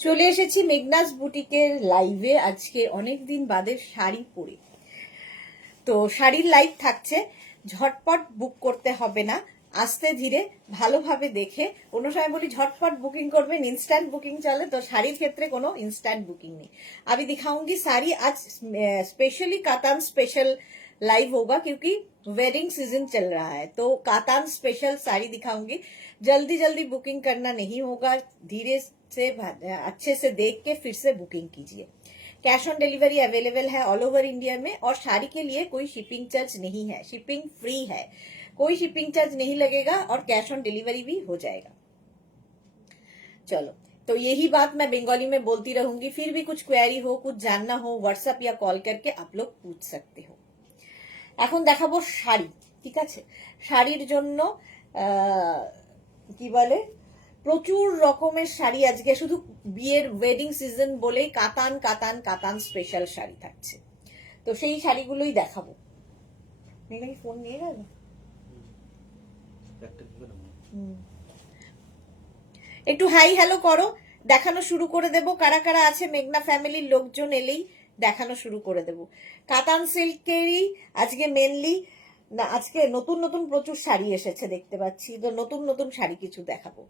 চলে এসেছি মেঘনাস বুটিকের লাইভে আজকে অনেক দিন বাদে শাড়ি পরে। তো শাড়ির লাইভ থাকছে, ঝটপট বুক করতে হবে না, আস্তে ধীরে ভালোভাবে দেখে। কোনো সময় বলি ঝটপট बुकिंग করবেন, इंस्टेंट बुकिंग चले, तो শাড়ির ক্ষেত্রে কোনো इंस्टेंट बुकिंग नहीं। अभी दिखाऊंगी साड़ी, आज स्पेशली कातान स्पेशल लाइव होगा क्योंकि वेडिंग सीजन चल रहा है, तो कातान स्पेशल साड़ी दिखाऊंगी। जल्दी जल्दी बुकिंग करना नहीं होगा, धीरे से अच्छे से देख के फिर से बुकिंग कीजिए। कैश ऑन डिलीवरी अवेलेबल है ऑल ओवर इंडिया में, और साड़ी के लिए कोई शिपिंग चार्ज नहीं है, शिपिंग फ्री है, कोई शिपिंग चार्ज नहीं लगेगा और कैश ऑन डिलीवरी भी हो जाएगा। चलो, तो यही बात मैं बंगाली में बोलती रहूंगी, फिर भी कुछ क्वेरी हो, कुछ जानना हो, व्हाट्सएप या कॉल करके आप लोग पूछ सकते हो। এখন দেখাবো শাড়ি, ঠিক আছে? শাড়ির জন্য কি বলে, প্রচুর রকমের শাড়ি আজকে, শুধু বিয়ের ওয়েডিং সিজন বলেই কাতান কাতান কাতান স্পেশাল শাড়ি থাকছে। তো সেই শাড়িগুলোই দেখাবো। মেঘনা কি ফোন নিয়ে গেল? একটু হাই হ্যালো করো, দেখানো শুরু করে দেব। কারা কারা আছে মেঘনা ফ্যামিলির লোকজন এলেই দেখানো শুরু করে দেব। কাতান সিল্কেরই আজকে মেনলি না, আজকে নতুন নতুন প্রচুর শাড়ি এসেছে দেখতে পাচ্ছি, তো নতুন নতুন শাড়ি কিছু দেখাবো।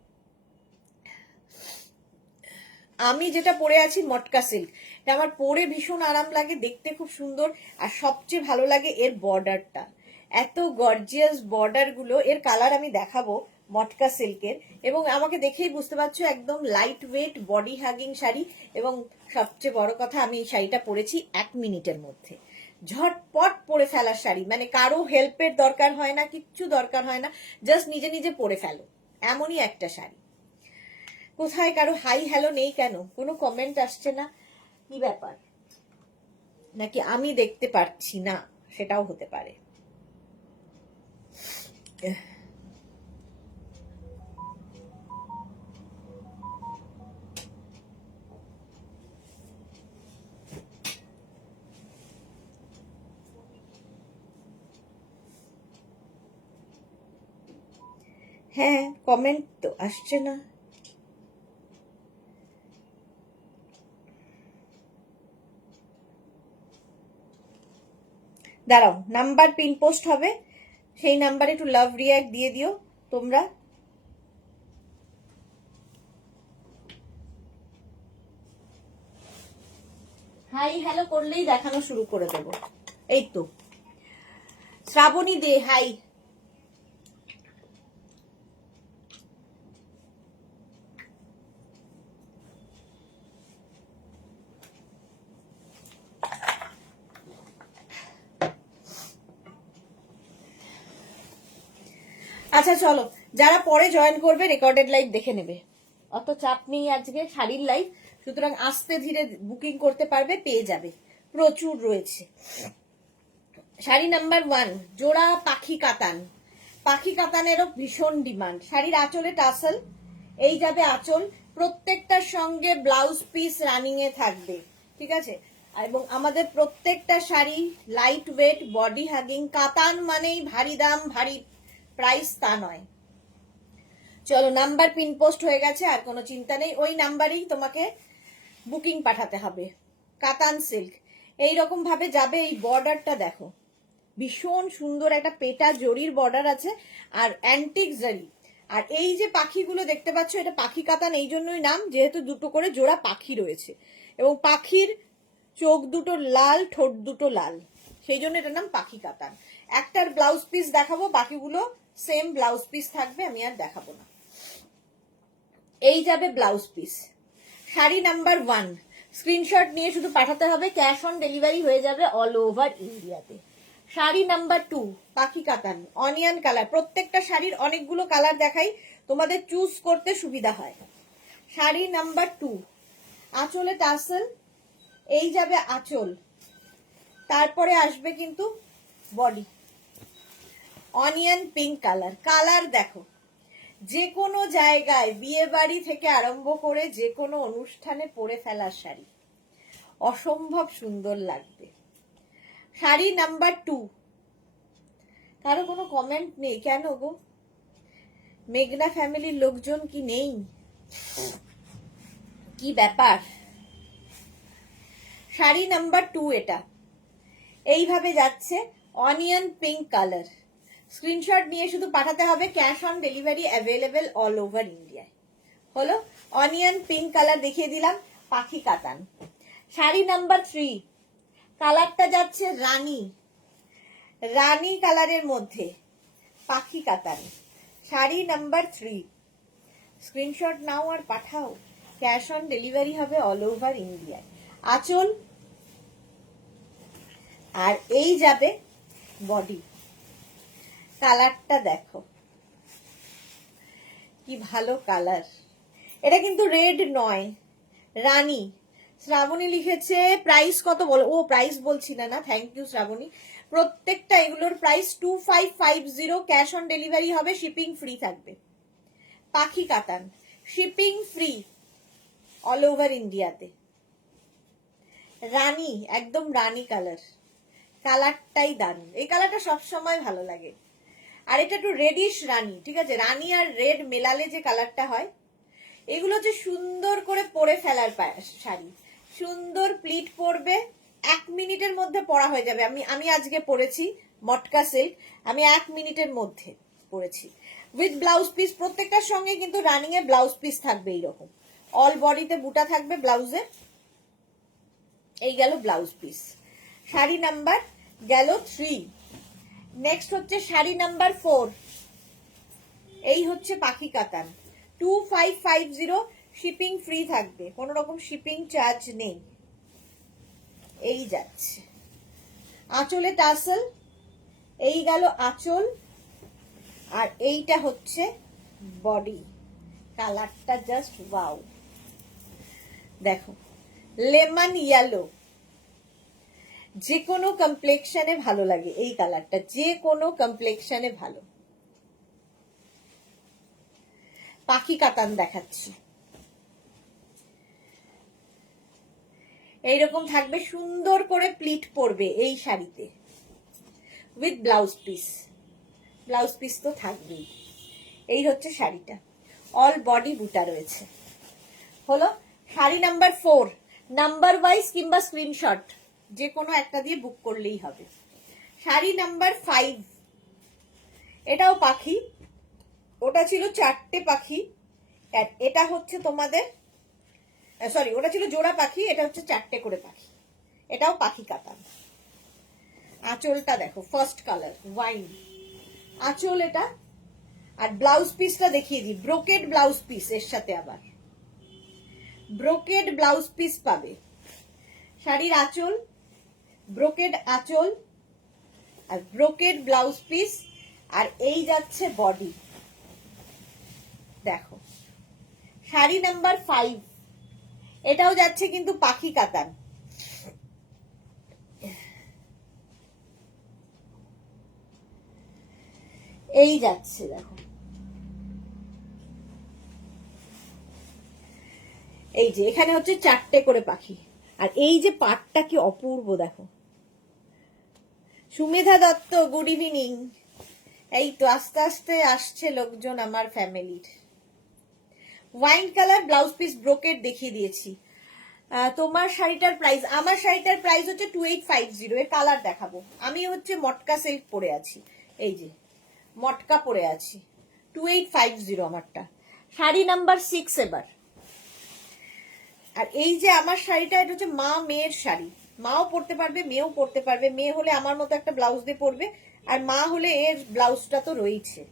আমি যেটা পরে আছি মটকা সিল্ক, এটা আমার পরে ভীষণ আরাম লাগে, দেখতে খুব সুন্দর, আর সবচেয়ে ভালো লাগে এর বর্ডারটা, এত গর্জিয়াস বর্ডার গুলো। এর কালার আমি দেখাবো মটকা সিল্কের, এবং আমাকে দেখেই বুঝতে পারছো একদম light weight body hugging sari. এবং সবচেয়ে বড় কথা, আমি এই শাড়িটা পরেছি 1 মিনিটের মধ্যে, ঝটপট পরে ফেলার শাড়ি, মানে কারো হেল্পের দরকার হয় না, কিচ্ছু দরকার হয় না, জাস্ট নিজে নিজে পরে ফেলো, এমনই একটা শাড়ি। কোথায় কারো হাই হ্যালো নেই কেন? কোনো কমেন্ট আসছে না, কি ব্যাপার? নাকি আমি দেখতে পাচ্ছি না? সেটাও হতে পারে। হ্যাঁ, কমেন্ট তো আসছে না। দাঁড়াও, নাম্বার পিন পোস্ট হবে, সেই নাম্বারে একটু লাভ রিয়াক্ট দিয়ে দিও তোমরা। হাই হ্যালো করলেই দেখানো শুরু করে দেব। এই তো শ্রাবণী দে হাই। আচ্ছা চলো, যারা পরে জয়েন করবে রেকর্ডেড লাইভ দেখে নেবে, অত চাপ নেই, আজকে শাড়ির লাইভ, সুতরাং আস্তে ধীরে বুকিং করতে পারবে, পেয়ে যাবে, প্রচুর রয়েছে। শাড়ি নাম্বার 1, জোড়া পাখি কাতান। পাখি কাতানেরও ভীষণ ডিমান্ড। শাড়ির আঁচলে টাসেল, এই যাবে আঁচল, প্রত্যেকটার সঙ্গে ব্লাউজ পিস রানিং এ থাকবে, ঠিক আছে? এবং আমাদের প্রত্যেকটা sari light weight body hugging. কাতান মানেই ভারী দাম ভারী প্রাইস তা নয়। চলো, নাম্বার পিন পোস্ট হয়ে গেছে, আর কোনো চিন্তা নেই, ওই নাম্বারেই তোমাকে বুকিং পাঠাতে হবে। কাতান সিল্ক এইরকম ভাবে যাবে। এই বর্ডারটা দেখো, ভীষণ সুন্দর একটা পেটা জরির বর্ডার আছে, আর অ্যান্টিক জারি। আর এই যে পাখিগুলো দেখতে পাচ্ছ, এটা পাখি কাতান এই জন্যই নাম, যেহেতু দুটো করে জোড়া পাখি রয়েছে, এবং পাখির চোখ দুটো লাল, ঠোঁট দুটো লাল, সেই জন্য এটার নাম পাখি কাতান। একটার ব্লাউজ পিস দেখাবো, বাকিগুলো সেম ব্লাউজ পিস থাকবে, আমি আর দেখাবো না। এই যাবে blouse piece. Sari number 1, screenshot নিয়ে শুধু পাঠাতে হবে, ক্যাশ অন ডেলিভারি হয়ে যাবে অল ওভার ইন্ডিয়াতে। শাড়ি নাম্বার 2, পাখি কাতান, অনিয়ন কালার। প্রত্যেকটা শাড়ির অনেকগুলো কালার দেখাই, তোমাদের চুজ করতে সুবিধা হয়। শাড়ি নাম্বার 2, আঁচলে টাসেল, এই যাবে আঁচল, তারপরে আসবে কিন্তু body, onion pink colour. Colour দেখো, যে কোনো জায়গায় বিয়ে বাড়ি থেকে আরম্ভ করে যে কোনো অনুষ্ঠানে পরে ফেলার শাড়ি, অসম্ভব সুন্দর লাগবে। শাড়ি নাম্বার 2, কারো কোনো কমেন্ট নেই কেন গো? মেঘনা ফ্যামিলির লোকজন কি নেই? কি ব্যাপার। শাড়ি নাম্বার 2 এটা এইভাবে যাচ্ছে, অনিয়ন পিঙ্ক কালার। স্ক্রিনশট নিয়ে শুধু পাঠাতে হবে, cash on delivery available all over ইন্ডিয়ায়। হলো অনিয়ন পিঙ্ক কালার দেখিয়ে দিলাম, পাখি কাতান। শাড়ি নাম্বার 3 কালারটা যাচ্ছে রানী, রানী কালারের মধ্যে পাখি কাতান। শাড়ি নাম্বার 3 স্ক্রিনশট নাও আর পাঠাও, ক্যাশ অন ডেলিভারি হবে অল ওভার ইন্ডিয়ায়। আঁচল আর এই যাবে বডি। কালারটা দেখো কি ভালো কালার। এটা কিন্তু রেড নয়, রানী। শ্রাবণী লিখেছে প্রাইস কত বলো। ও প্রাইস বলছি না, না থ্যাংক ইউ শ্রাবণী। প্রত্যেকটা এগুলোর প্রাইস 2550, ক্যাশ অন ডেলিভারি হবে, শিপিং ফ্রি থাকবে। পাখি কাতান, শিপিং ফ্রি অল ওভার ইন্ডিয়াতে। রানী, একদম রানী কালার। কালারটাই দারুণ, এই কালারটা সবসময় ভালো লাগে। আর এটা একটু রেডিশ রানী, ঠিক আছে, রানী আর রেড মেলালে যে কালারটা হয়। এগুলো হচ্ছে সুন্দর করে পরে ফেলার শাড়ি, সুন্দর প্লিট পরবে, 1 মিনিটের মধ্যে পরা হয়ে যাবে। আমি আজকে পরেছি মটকা সিল্ক, আমি 1 মিনিটের মধ্যে পরেছি উইথ ব্লাউজ পিস। প্রত্যেকটার সঙ্গে কিন্তু রানিং এ ব্লাউজ পিস থাকবে এইরকম, অল বডিতে বুটা থাকবে ব্লাউজে। এই গেল ব্লাউজ পিস। শাড়ি নাম্বার গেল 3। নেক্সট হচ্ছে শাড়ি নাম্বার 4, এই হচ্ছে পাখি কাতান, 2550, শিপিং ফ্রি থাকবে, কোনো রকম শিপিং চার্জ নেই। এই যাচ্ছে আঁচলে টাসেল, এই গেল আঁচল, আর এইটা হচ্ছে বডি। কালারটা জাস্ট ওয়াও, দেখো লেমন ইয়েলো, যে কোনো কমপ্লেক্সনে ভালো লাগে এই কালারটা, যে কোনো কমপ্লেক্সনে ভালো। পাখি কাতান দেখাচ্ছি, এইরকম থাকবে, সুন্দর করে প্লিট পরবে এই শাড়িতে with blouse piece. Blouse piece তো থাকবেই। এই হচ্ছে শাড়িটা, অল বডি বুটা রয়েছে। হলো শাড়ি নাম্বার 4, নাম্বার ওয়াইজ কিংবা স্ক্রিনশট যে কোনো একটা দিয়ে বুক করলেই হবে। শাড়ি নাম্বার 5, এটাও পাখি, ওটা ছিল 4টে পাখি, এটা হচ্ছে তোমাদের সরি, ওটা ছিল জোড়া পাখি, এটা হচ্ছে 4টে করে পাখি। এটাও পাখি কাতান। আঁচলটা দেখো, ফার্স্ট কালার ওয়াইন আঁচল এটা। আর ব্লাউজ পিসটা দেখিয়ে দিই, ব্রোকেড ব্লাউজ পিস, এর সাথে আবার ব্রোকেড ব্লাউজ পিস পাবে। শাড়ির আঁচল, ব্রোকেড আঁচল আর ব্রোকেড ব্লাউজ পিস, আর এই যাচ্ছে বডি। দেখো শাড়ি নাম্বার 5, এটাও যাচ্ছে কিন্তু পাখি কাতান। এই যাচ্ছে দেখো, এই যে এখানে হচ্ছে 4টে করে পাখি, আর এই যে পাটটা কি অপূর্ব দেখো। Sumedha Dutta good evening. এই তো আস্তে আস্তে আসছে লোকজন আমার ফ্যামিলির। Wine colour blouse piece brocade দেখিয়ে দিয়েছি। তোমার শাড়িটার প্রাইস, আমার শাড়িটার প্রাইস হচ্ছে 2850। এর কালার দেখাবো, আমি হচ্ছে মটকা সিল্ক পরে আছি, এই যে মটকা পরে আছি, 2850 আমারটা। শাড়ি নাম্বার 6 এবার। আর এই যে আমার শাড়িটা, এটা হচ্ছে মা মেয়ের শাড়ি, মাও পরতে পারবে মেয়েও পরতে পারবে। মেয়ে হলে আমার মতো একটা ব্লাউজ দিয়ে পরবে, আর মা হলে এর ব্লাউজটা তো রয়েছে।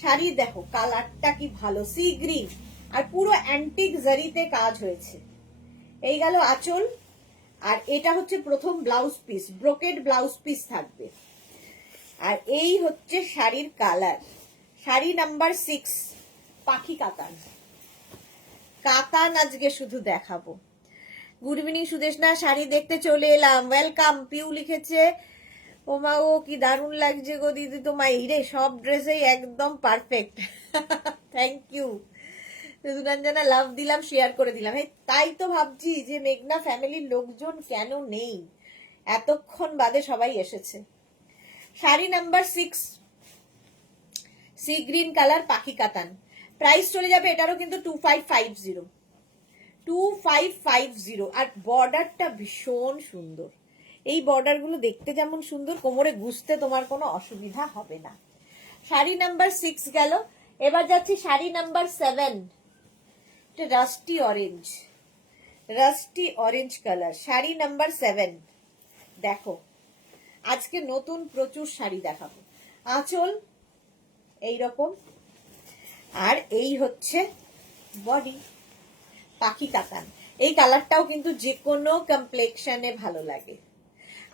শাড়ি দেখো কালারটা কি ভালো, সি গ্রিন, আর পুরো অ্যান্টিক জারিতে কাজ হয়েছে। এই গেল আঁচল, আর এটা হচ্ছে প্রথম blouse piece, brocade blouse piece থাকবে। আর এই হচ্ছে শাড়ির কালার। শাড়ি নাম্বার 6, পাখি কাতান। কাতান আজকে শুধু দেখাবো। গুড ইভিনিং সুদেশনা, শাড়ি দেখতে চলে এলাম, ওয়েলকাম। পিউ লিখেছে ওমা ও কি দারুণ লাগছে গো দিদি তোমায়, রে সব ড্রেসেই একদম পারফেক্ট। থ্যাংক ইউ সুদঞ্জনা, লাভ দিলাম, শেয়ার করে দিলাম। তাই তো ভাবছি যে মেঘনা ফ্যামিলির লোকজন কেন নেই, এতক্ষণ বাদে সবাই এসেছে। Sari number 6, sea green colour, পাখি কাতান। প্রাইস চলে যাবে এটারও কিন্তু 2550। 2550। আর বর্ডারটা ভীষণ সুন্দর, এই বর্ডার গুলো দেখতে যেমন সুন্দর, কোমরে গুছতে তোমার কোনো অসুবিধা হবে না। শাড়ি নাম্বার 6 গেল, এবার যাচ্ছি sari number 7। Rusty orange, rusty orange colour, sari number 7। দেখো আজকে নতুন প্রচুর শাড়ি দেখাবো। আঁচল এইরকম, আর এই হচ্ছে বডি, পাখি কাতান। এই কালারটাও কিন্তু যে কোনো কমপ্লেকশনে ভালো লাগে।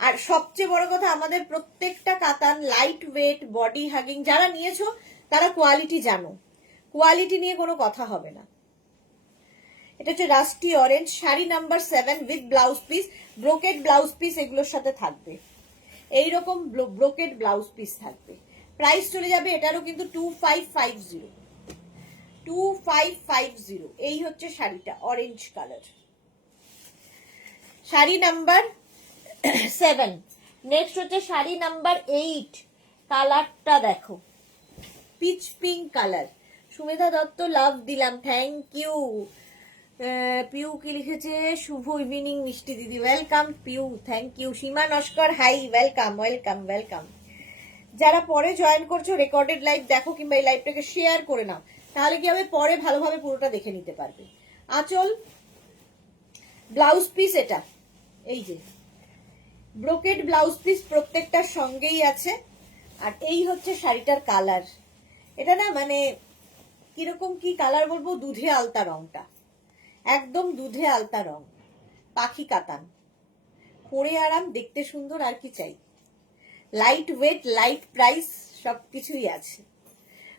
আর সবচেয়ে বড় কথা, আমাদের প্রত্যেকটা কাতান লাইট ওয়েট, বডি হাগিং। যারা নিয়েছো তারা কোয়ালিটি জানো, কোয়ালিটি নিয়ে কোনো কথা হবে না। এটা হচ্ছে rusty orange, sari number 7 with blouse piece, brocade blouse piece এগুলোর সাথে থাকবে। এইরকম ব্রোকেড ব্লাউজ পিস থাকবে। প্রাইস চলে যাবে এটারও কিন্তু 2550, 2550। এই হচ্ছে শাড়িটা, orange colour, sari number 7। Next হচ্ছে শাড়ি নাম্বার 8। কালারটা দেখো, peach pink colour. Sumedha Dutta love দিলাম, থ্যাংক ইউ। পিউ কি লিখেছে, শুভ ইভিনিং মিষ্টি দিদি, welcome Piu, thank you. Seema Naskar hi, welcome welcome welcome. যারা পরে জয়েন করছো রেকর্ডেড লাইভ দেখো, কিংবা এই লাইভটাকে শেয়ার করে নাও, তাহলে কি হবে, পরে ভালোভাবে পুরোটা দেখে নিতে পারবে। আঁচল, ব্লাউজ পিস এটা, এই যে ব্রোকেড ব্লাউজ পিস প্রত্যেকটার সঙ্গেই আছে। আর এই হচ্ছে শাড়িটার কালার। এটা না মানে কিরকম কি কালার বলবো, দুধে আলতা রংটা, একদম দুধে আলতা রং, পাখি কাতান, পরে আরাম, দেখতে সুন্দর, আর কি চাই। লাইট ওয়েট, লাইট প্রাইস, সবকিছুই আছে।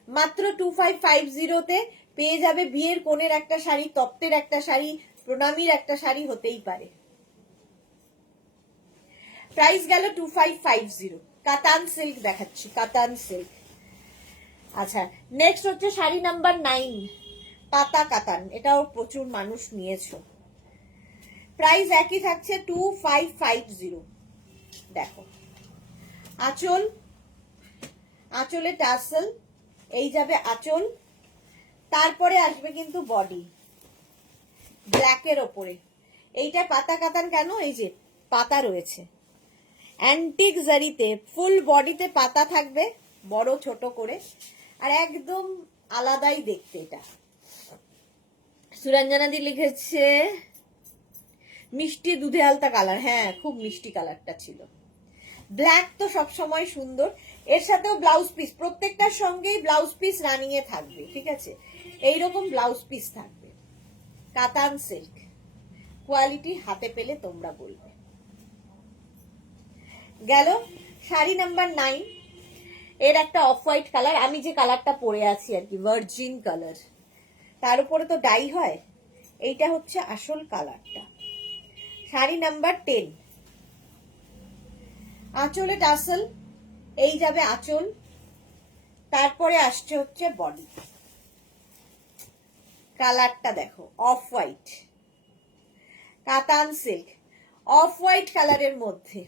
মাত্র 2550-তে পেয়ে যাবে বিয়ের কোণের একটা শাড়ি, তপ্তের একটা শাড়ি, প্রণামীর একটা শাড়ি হতেই পারে। প্রাইস গেল 2550। কাতান সিল্ক দেখাচ্ছি, কাতান সিল্ক। আচ্ছা, নেক্সট হচ্ছে শাড়ি নাম্বার 9, পাতা কাতান। এটাও প্রচুর মানুষ নিয়েছো। প্রাইস একই থাকছে 2550। দেখো আঁচল, আঁচলে টাসেল, এই যাবে আঁচল, তারপরে আসবে কিন্তু বডি ব্ল্যাকের ওপরে। এইটা পাতা কাতান কেন, এই যে পাতা রয়েছে অ্যান্টিক জারিতে, ফুল বডিতে পাতা থাকবে বড় ছোট করে, আর একদম আলাদাই দেখতে এটা। সুরঞ্জনাদি লিখেছে মিষ্টি দুধে আলতা কালার, হ্যাঁ খুব মিষ্টি কালারটা ছিল। ব্ল্যাক তো সবসময় সুন্দর, এর সাথেও ব্লাউজ পিস, প্রত্যেকটার সঙ্গেই ব্লাউজ পিস রানিং এ থাকবে, ঠিক আছে। এইরকম ব্লাউজ পিস থাকবে, কাতান সিল্ক, কোয়ালিটি হাতে পেলে তোমরা বলবে। গেল শাড়ি নাম্বার 9, এর একটা অফ হোয়াইট কালার, আমি যে কালারটা পরে আছি আর কি, ভার্জিন কালার, তার উপরে তো ডাই হয়। এইটা হচ্ছে আসল কালারটা, শাড়ি নাম্বার 10। আঁচলে টাসেল, এই যাবে আঁচল, তারপরে আসছে হচ্ছে বডি। কালারটা দেখো, অফ হোয়াইট, কাতান সিল্ক, অফ হোয়াইট কালারের মধ্যে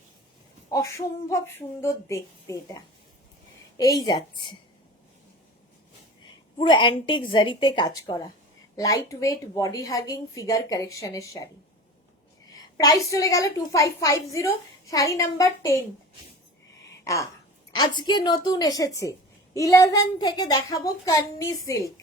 অসম্ভব সুন্দর দেখতে এটা। এই যাচ্ছে পুরো অ্যান্টিক জারিতে কাজ করা, light weight, body hugging, figure কারেকশনের শাড়ি। প্রাইস চলে গেল 2550, শাড়ি নাম্বার 10। আজকে নতুন এসেছে 11 থেকে দেখাবো কান্নি সিল্ক,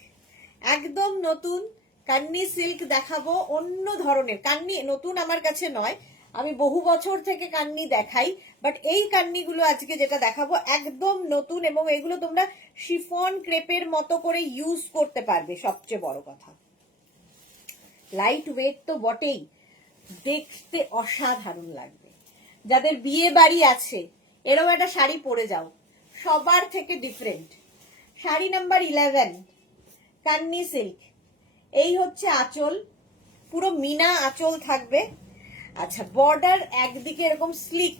একদম নতুন কান্নি সিল্ক দেখাবো, অন্য ধরনের কান্নি। নতুন আমার কাছে নয়, আমি বহু বছর থেকে কান্নি দেখাই, বাট এই কান্নিগুলো আজকে যেটা দেখাবো একদম নতুন, এবং এগুলো তোমরা শিফন ক্রেপের মতো করে ইউজ করতে পারবে। সবচেয়ে বড় কথা, লাইট ওয়েট তো বটেই, দেখতে অসাধারণ লাগবে। যাদের বিয়ে বাড়ি আছে এরকম একটা শাড়ি পরে যাও, সবার থেকে different. Sari number 11, Kanni silk. এই হচ্ছে আঁচল, পুরো মিনা আঁচল থাকবে। আচ্ছা, বর্ডার একদিকে এরকম স্লিক,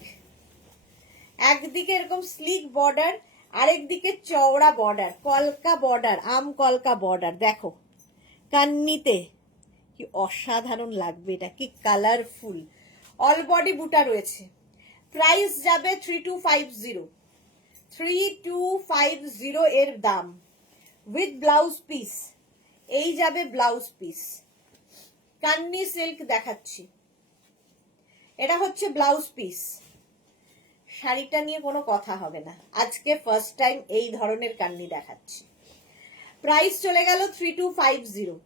একদিকে এরকম স্লিক বর্ডার, আরেকদিকে চওড়া বর্ডার, কলকা বর্ডার, আম কলকা বর্ডার। দেখো কান্নিতে কি অসাধারণ লাগবে, এটা কি কালারফুল। অল বডি বুটা রয়েছে। প্রাইস যাবে 3250, 3250 এর দাম, উইথ ব্লাউজ পিস। এই যাবে ব্লাউজ পিস, কান্নি সিল্ক দেখাচ্ছি, এটা হচ্ছে ব্লাউজ পিস। শাড়িটা নিয়ে কোনো কথা হবে না, আজকে ফার্স্ট টাইম এই ধরনের কান্নি দেখাচ্ছি। প্রাইস চলে গেল 3250।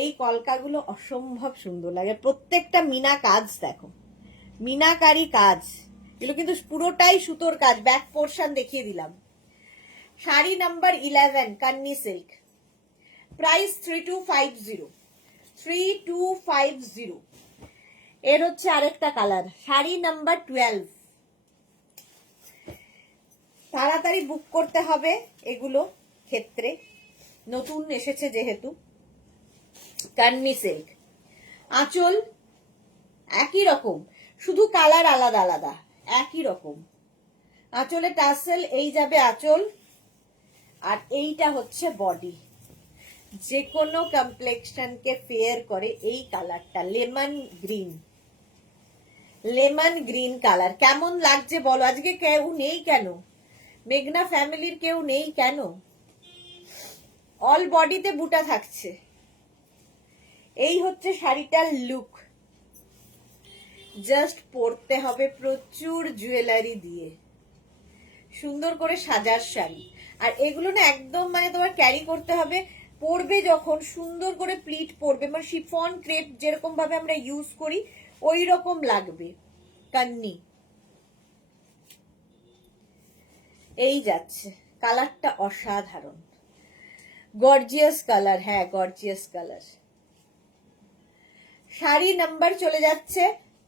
এই কলকাগুলো অসম্ভব সুন্দর লাগে, প্রত্যেকটা মিনা কাজ দেখো, মিনাকারি কাজ, এগুলো কিন্তু পুরোটাই সুতোর কাজ। ব্যাক পোর্শন দেখিয়ে দিলাম। Sari number 11 Kanni silk, price 3250। 3250। এর হচ্ছে আরেকটা কালার, শাড়ি নাম্বার 12। তাড়াতাড়ি বুক করতে হবে এগুলো ক্ষেত্রে, নতুন এসেছে যেহেতু। কান্নি সিল্ক, আঁচল একই রকম, শুধু কালার আলাদা আলাদা, একই রকম। আঁচলে টাসেল, এই যাবে আঁচল, আর এইটা হচ্ছে বডি। যে কোনো কমপ্লেক্সনকে ফেয়ার করে এই কালারটা, lemon green. Lemon green colour কেমন লাগছে বলো? আজকে কেউ নেই কেন? মেঘনা ফ্যামিলির কেউ নেই কেন? অল বডিতে বুটা থাকছে। এই হচ্ছে শাড়িটার লুক। জাস্ট পরতে হবে প্রচুর জুয়েলারি দিয়ে, সুন্দর করে সাজার শাড়ি। আর এগুলো না একদম মানে তোমার ক্যারি করতে হবে, পরবে যখন সুন্দর করে প্লিট পরবে, মানে শিফন ক্রেপ যেরকম ভাবে আমরা ইউজ করি ওই রকম লাগবে। কান্নি এই যাচ্ছে, কালারটা অসাধারণ, গর্জিয়াস কালার। হ্যাঁ, গর্জিয়াস কালার। শাড়ি নাম্বার চলে যাচ্ছে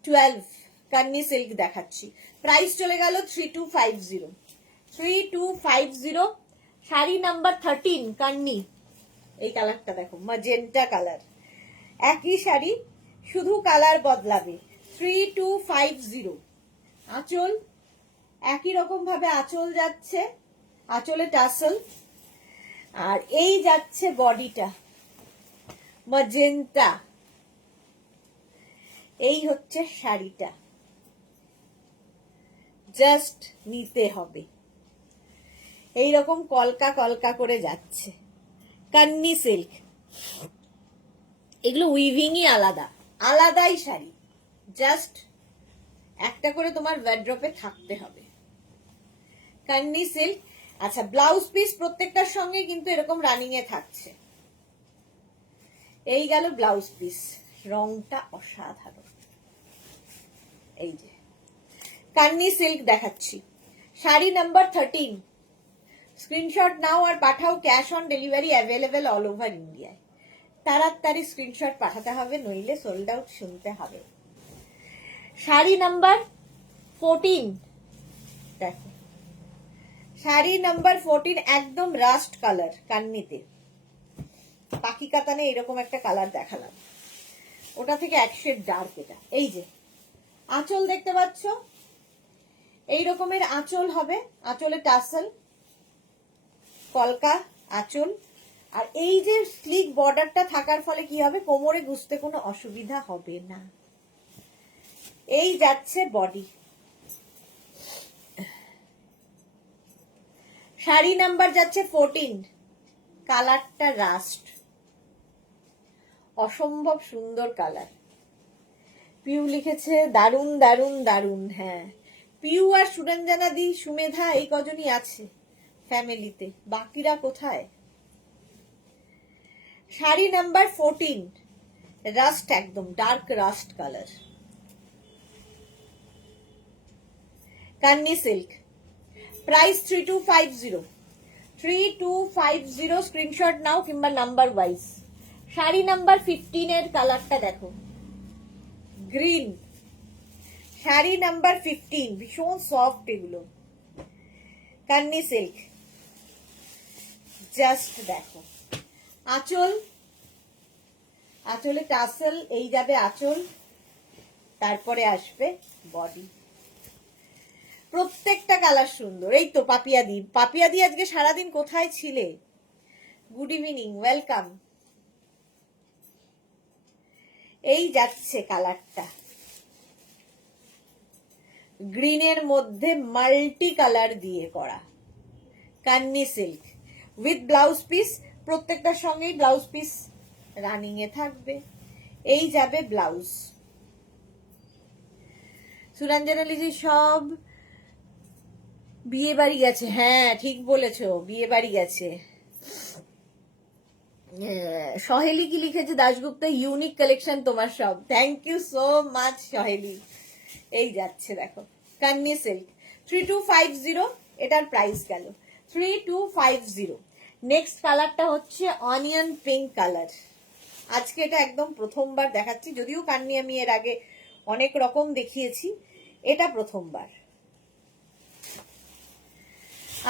12, কান্নি সিল্ক দেখাচ্ছি। প্রাইস চলে গেল 3250। 3250। শাড়ি নাম্বার 13 কান্নি, এই কালারটা দেখো, ম্যাজেন্টা কালার। একই শাড়ি, শুধু কালার বদলাবে। 3250। আঁচল একই রকম ভাবে আঁচল যাচ্ছে, আঁচলে টাসেল, আর এই যাচ্ছে বডিটা ম্যাজেন্টা। এই হচ্ছে শাড়িটা, জাস্ট নিতে হবে। এইরকম কলকা কলকা করে যাচ্ছে কান্নি সিল্ক। এগুলো উইভিংই আলাদা, আলাদাই শাড়ি, জাস্ট একটা করে তোমার ওয়ার্ড্রপে থাকতে হবে। কান্নি সিল্ক। আচ্ছা, ব্লাউজ পিস প্রত্যেকটার সঙ্গে কিন্তু এরকম রানিং এ থাকছে। এই গেল ব্লাউজ পিস, রংটা অসাধারণ। এই যে কান্নি সিল্ক দেখাচ্ছি, শাড়ি নাম্বার 13। স্ক্রিনশট নাও আর পাঠাও, cash on delivery available all over ইন্ডিয়ায়। তাড়াতাড়ি স্ক্রিনশট পাঠাতে হবে, নইলে সোল্ড আউট শুনতে হবে। শাড়ি নাম্বার 14 দেখো, শাড়ি নাম্বার 14 একদম রাস্ট কালার কান্নিতে। পাখি কাতানে এরকম একটা কালার দেখালাম, ওটা থেকে এক শেড ডার্ক এটা। এই যে আঁচল দেখতে পাচ্ছ, এই রকমের আঁচল হবে, আঁচলে টাসেল, কলকা আঁচল। আর এই যে স্লিক বর্ডারটা থাকার ফলে কি হবে, কোমরে গুজতে কোনো অসুবিধা হবে না। এই যাচ্ছে বডি। শাড়ি নাম্বার যাচ্ছে 14, কালারটা রাস্ট, অসম্ভব সুন্দর কালার। পিউ লিখেছে দারুন দারুন দারুন। হ্যাঁ, পিউ আর সুরঞ্জনা দি, সুমেধা এই কজনই আছে ফ্যামিলিতে, বাকিরা কোথায়? শাড়ি নাম্বার 14, রাস্ট, একদম dark rust colour, Kanni silk. Price 3250। 3250। Screenshot নাও কিংবা নাম্বার ওয়াইজ। শাড়ি নাম্বার 15 এর কালারটা দেখো, গ্রিন। শাড়ি নাম্বার 15, ভীষণ সফট এগুলো, কান্নি সিল্ক। জাস্ট দেখো আঁচল, আঁচলে টাসেল, এই যাবে আঁচল, তারপরে আসবে বডি। প্রত্যেকটা কালার সুন্দর। এই তো পাপিয়া দি, পাপিয়া দি আজকে সারাদিন কোথায় ছিলে? Good evening, welcome. এই যাচ্ছে কালারটা, গ্রিনের মধ্যে মাল্টি কালার দিয়ে করা, Kanni silk with blouse piece. প্রত্যেকটার সঙ্গেই ব্লাউজ পিস রানিং এ থাকবে। এই যাবে ব্লাউজ। সুরঞ্জনালিজি সব বিয়ে বাড়ি গেছে, হ্যাঁ ঠিক বলেছো, বিয়ে বাড়ি গেছে। সহেলি কি লিখেছে দাশগুপ্তা, ইউনিক কালেকশন তোমার সব, thank you so much Saheli. এই যাচ্ছে দেখো কান্নি সিল্ক 3250, এটার প্রাইস গেল 3250। নেক্সট কালারটা হচ্ছে অনিয়ন পিঙ্ক কালার। আজকে এটা একদম প্রথমবার দেখাচ্ছি, যদিও কান্নি আমি এর আগে অনেক রকম দেখিয়েছি, এটা প্রথমবার।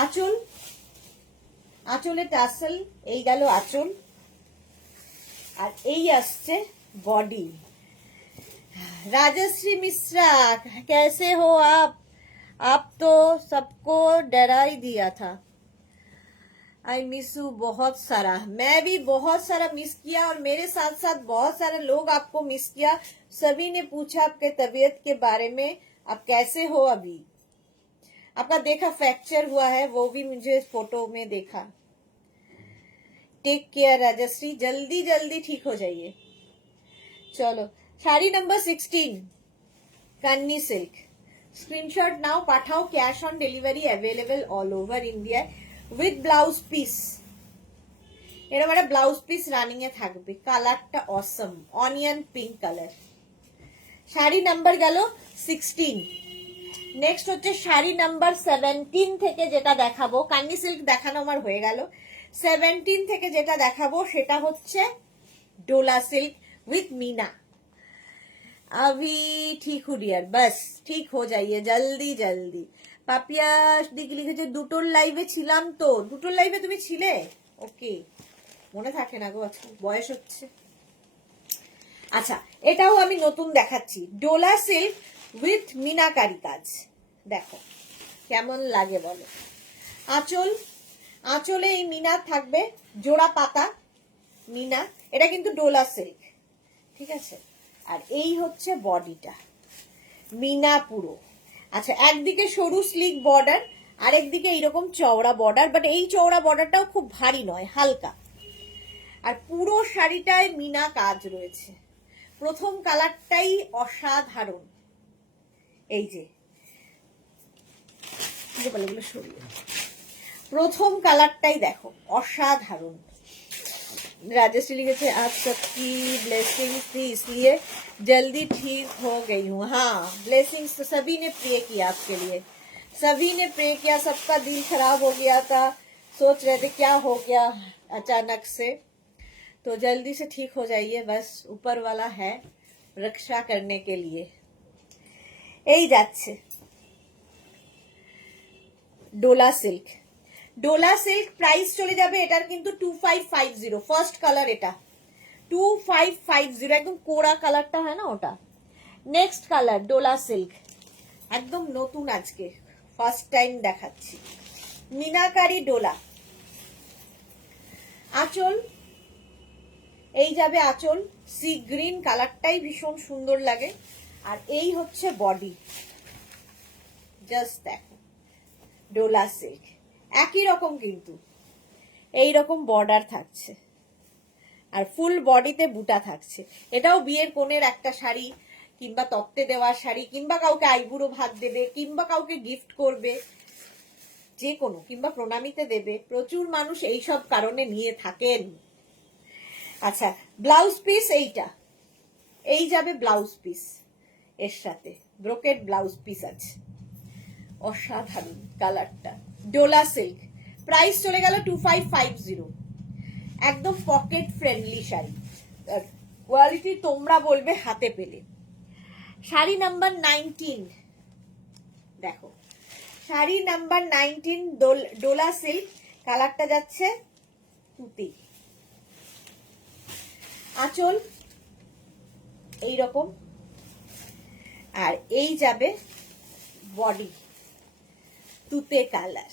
আঁচল, আঁচলে টাসেল, এই গেল আঁচল, আর এই আসছে বডি। राजश्री मिश्रा कैसे हो आप तो सबको डरा ही दिया था। आई मिस यू बहुत सारा, मैं भी बहुत सारा मिस किया, और मेरे साथ साथ बहुत सारे लोग आपको मिस किया। सभी ने पूछा आपके तबीयत के बारे में, आप कैसे हो अभी। आपका देखा फ्रैक्चर हुआ है, वो भी मुझे फोटो में देखा। टेक केयर राजश्री, जल्दी जल्दी ठीक हो जाइए। चलो sari number 16 Kanni silk. Screenshot নাও, পাঠাও, cash on delivery available all over India with blouse piece. এরকম একটা ব্লাউজ পিস রানিং এ থাকবে, কালারটা awesome, onion pink colour. Sari number গেল 16। নেক্সট হচ্ছে শাড়ি নাম্বার 17 থেকে যেটা দেখাবো, কান্নি সিল্ক দেখানো আমার হয়ে গেল, 17 থেকে যেটা দেখাবো সেটা হচ্ছে ডোলা সিল্ক উইথ मीना। अभी ठीक हो डियर, बस ठीक हो जाइए जल्दी जल्दी। পাপিয়া দিকে লিখেছে দুটোর লাইভে ছিলাম তো, দুটোর লাইভে তুমি ছিলে? ওকে, মনে থাকে না গো, আজকে বয়স হচ্ছে। আচ্ছা, এটাও আমি নতুন দেখাচ্ছি, ডোলা সিল্ক উইথ মিনাকারি কাজ, দেখো কেমন লাগে বলো। আঁচল, আঁচলে এই মিনা থাকবে, জোড়া পাতা মিনা, এটা কিন্তু ডোলা সিল্ক, ঠিক আছে। আর এই হচ্ছে বডিটা, মিনা পুরো। আচ্ছা, একদিকে সরু স্লিক বর্ডার, আরেকদিকে এইরকম চওড়া বর্ডার, বাট এই চওড়া বর্ডারটাও খুব ভারী নয়, হালকা। আর পুরো শাড়িটায় মিনা কাজ রয়েছে। প্রথম কালারটাই অসাধারণ, এই যে প্রথম কালারটাই দেখো অসাধারণ। राजश्री लिखे थे आप सबकी ब्लेसिंग्स थी इसलिए जल्दी ठीक हो गई हूँ। हाँ, ब्लेसिंग्स तो सभी ने प्रे किया आपके लिए, सभी ने प्रे किया, सबका दिल खराब हो गया था, सोच रहे थे क्या हो गया अचानक से, तो जल्दी से ठीक हो जाइए, बस ऊपर वाला है रक्षा करने के लिए। এই যাচ্ছে Dola silk. Dola silk price চলে যাবে এটার কিন্তু 2550, ফার্স্ট কালার এটা 2550, একদম কোড়া কালারটা হয় না ওটা। নেক্সট কালার ডোলা সিল্ক, একদম নতুন, আজকে ফার্স্ট টাইম দেখাচ্ছি, মিনাকারি ডোলা। আঁচল, এই যাবে আঁচল, সি গ্রিন কালারটাই ভীষণ সুন্দর লাগে। আর এই হচ্ছে বডি, জাস্ট দেখো ডোলা সিল্ক, একই রকম কিন্তু এই রকম বর্ডার থাকছে, আর ফুল বডিতে বুটা থাকছে। এটাও বিয়ের কোণের একটা শাড়ি, কিংবা তত্ত্বে দেওয়ার শাড়ি, কিংবা কাউকে আইবুড়ো ভাত দেবে, কিংবা কাউকে গিফট করবে, যে কোনো, কিংবা প্রণামীতে দেবে, প্রচুর মানুষ এই সব কারণে নিয়ে থাকেন। আচ্ছা, ব্লাউজ পিস এইটা, এই যাবে ব্লাউজ পিস, এর সাথে ব্রোকেড ব্লাউজ পিস আছে, অসাধারণ কালারটা, ডোলা সিল্ক। প্রাইস চলে গেল 2550, একদম পকেট ফ্রেন্ডলি শাড়ি, কোয়ালিটি তোমরা বলবে হাতে পেলে। শাড়ি নাম্বার 19 দেখো, শাড়ি নাম্বার 19 ডোলা সিল্ক, কালারটা যাচ্ছে তুতি। আঁচল এইরকম, আর এই যাবে বডি তুতে কালার।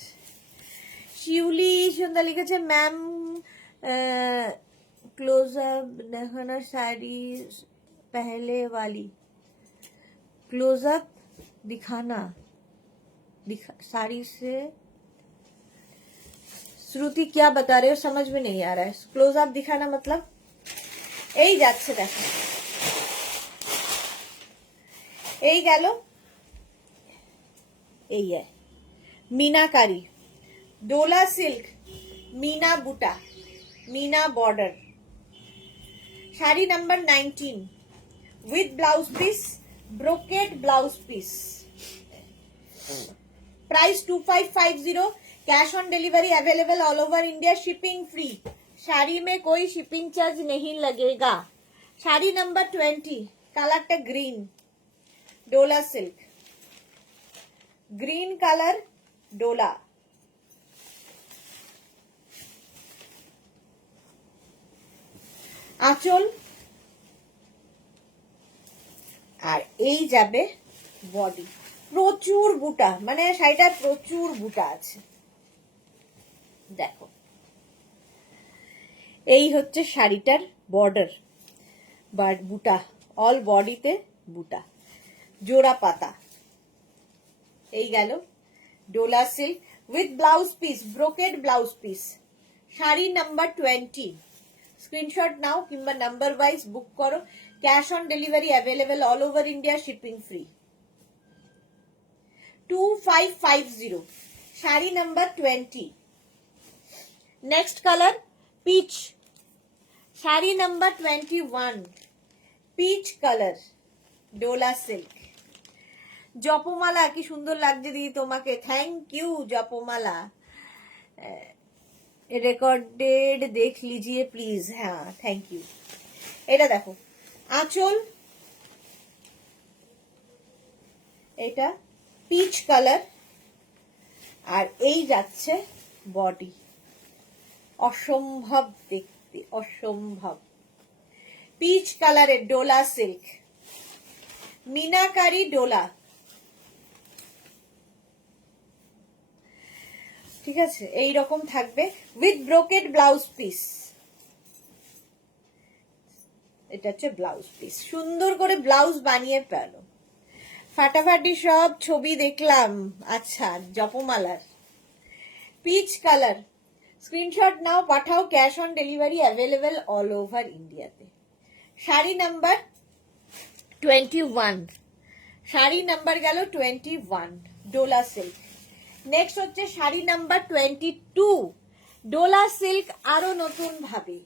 শিউলি সন্ধ্যা লিখেছে ম্যাম क्लोज अप दिखाना साड़ी पहले वाली, क्लोज अप दिखाना साड़ी से। श्रुति क्या बता रहे हो, समझ में नहीं आ रहा है, क्लोज अप दिखाना मतलब এই যাচ্ছে দেখো এই গেল, এই meenakari Dola silk meena buta meena border sari number 19 with blouse piece, brocade blouse piece, price 2550, cash on delivery available all over India, shipping free, sari में कोई शिपिंग चार्ज नहीं लगेगा। শাড়ি नंबर 20 কালারটা green, Dola silk, green colour Dola, আঁচল আর এই যাবে বডি। প্রচুর বুটা, মানে শাড়িটার প্রচুর বুটা আছে, দেখো এই হচ্ছে শাড়িটার বর্ডার, বাট বুটা অল বডিতে বুটা, জোড়া পাতা। এই গেল Dola silk with blouse piece, brocade blouse piece, sari number 20। Screenshot নাও কিংবা নাম্বার ওয়াইজ বুক করো, cash on delivery available all over India, shipping free. 2550, sari number 20। Next colour peach, sari number 21 peach colour, Dola silk. Japmala কি সুন্দর লাগছে দিদি তোমাকে, থ্যাংক ইউ জপমালা। রেকর্ডেড দেখ লিজিয়ে please, হ্যাঁ থ্যাংক ইউ। এটা দেখো আঁচল, এটা পিচ কালার, আর এই যাচ্ছে বডি, অসম্ভব দেখতে, অসম্ভব। পিচ কালারের ডোলা সিল্ক, মিনাকারি ডোলা, ঠিক আছে এই রকম থাকবে উইথ ব্রোকেড ব্লাউজ পিস। এটা হচ্ছে ব্লাউজ পিস, সুন্দর করে ব্লাউজ বানিয়ে পেলো, ফাটাফাটি সব ছবি দেখলাম। আচ্ছা জপমালার পিচ কালার, স্ক্রিনশট নাও পাঠাও, cash on delivery available all over ইন্ডিয়াতে। শাড়ি নাম্বার 21, শাড়ি নাম্বার গেল 21 ডোলা সিল্ক। নেক্সট হচ্ছে শাড়ি নাম্বার 22 ডোলা সিল্ক, আরো নতুন ভাবে,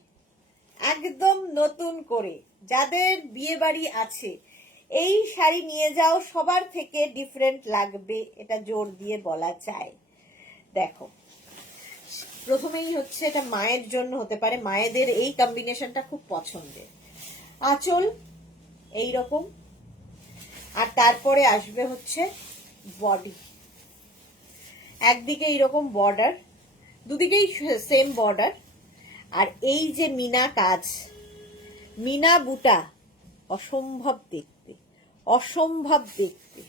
একদম নতুন করে, যাদের বিয়ে বাড়ি আছে এই শাড়ি নিয়ে যাও, সবার থেকে ডিফারেন্ট লাগবে, এটা জোর দিয়ে বলা যায়। দেখো প্রথমেই হচ্ছে এটা মায়ের জন্য হতে পারে, মায়েদের এই কম্বিনেশনটা খুব পছন্দের। আঁচল এই রকম, আর তারপরে আসবে হচ্ছে বডি, একদিকে এইরকম বর্ডার, দুদিকেই সেম বর্ডার, আর এই যে মিনা কাজ, মিনা বুটা, অসম্ভব দেখতে, অসম্ভব দেখতে।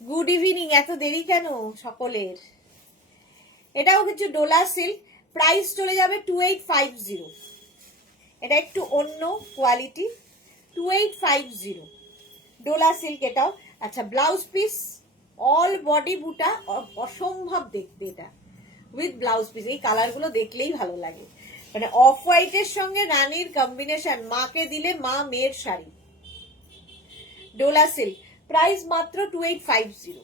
গুড ইভিনিং, এত দেরি কেন সকলের? এটাও কিছু ডোলা সিল্ক, প্রাইস চলে যাবে 2850, এটা একটু অন্য কোয়ালিটি, 2850 ডোলা সিল্ক এটাও। আচ্ছা ব্লাউজ পিস অল বডি বুটা, অসম্ভব দেখতে এটা উইথ ব্লাউজ পিস। এই কালার গুলো দেখলেই ভালো লাগে, মানে অফ হোয়াইটের সঙ্গে রানীর কম্বিনেশন, মাকে দিলে মা মেয়ের শাড়ি। ডোলা সিল্ক প্রাইস মাত্র 2850,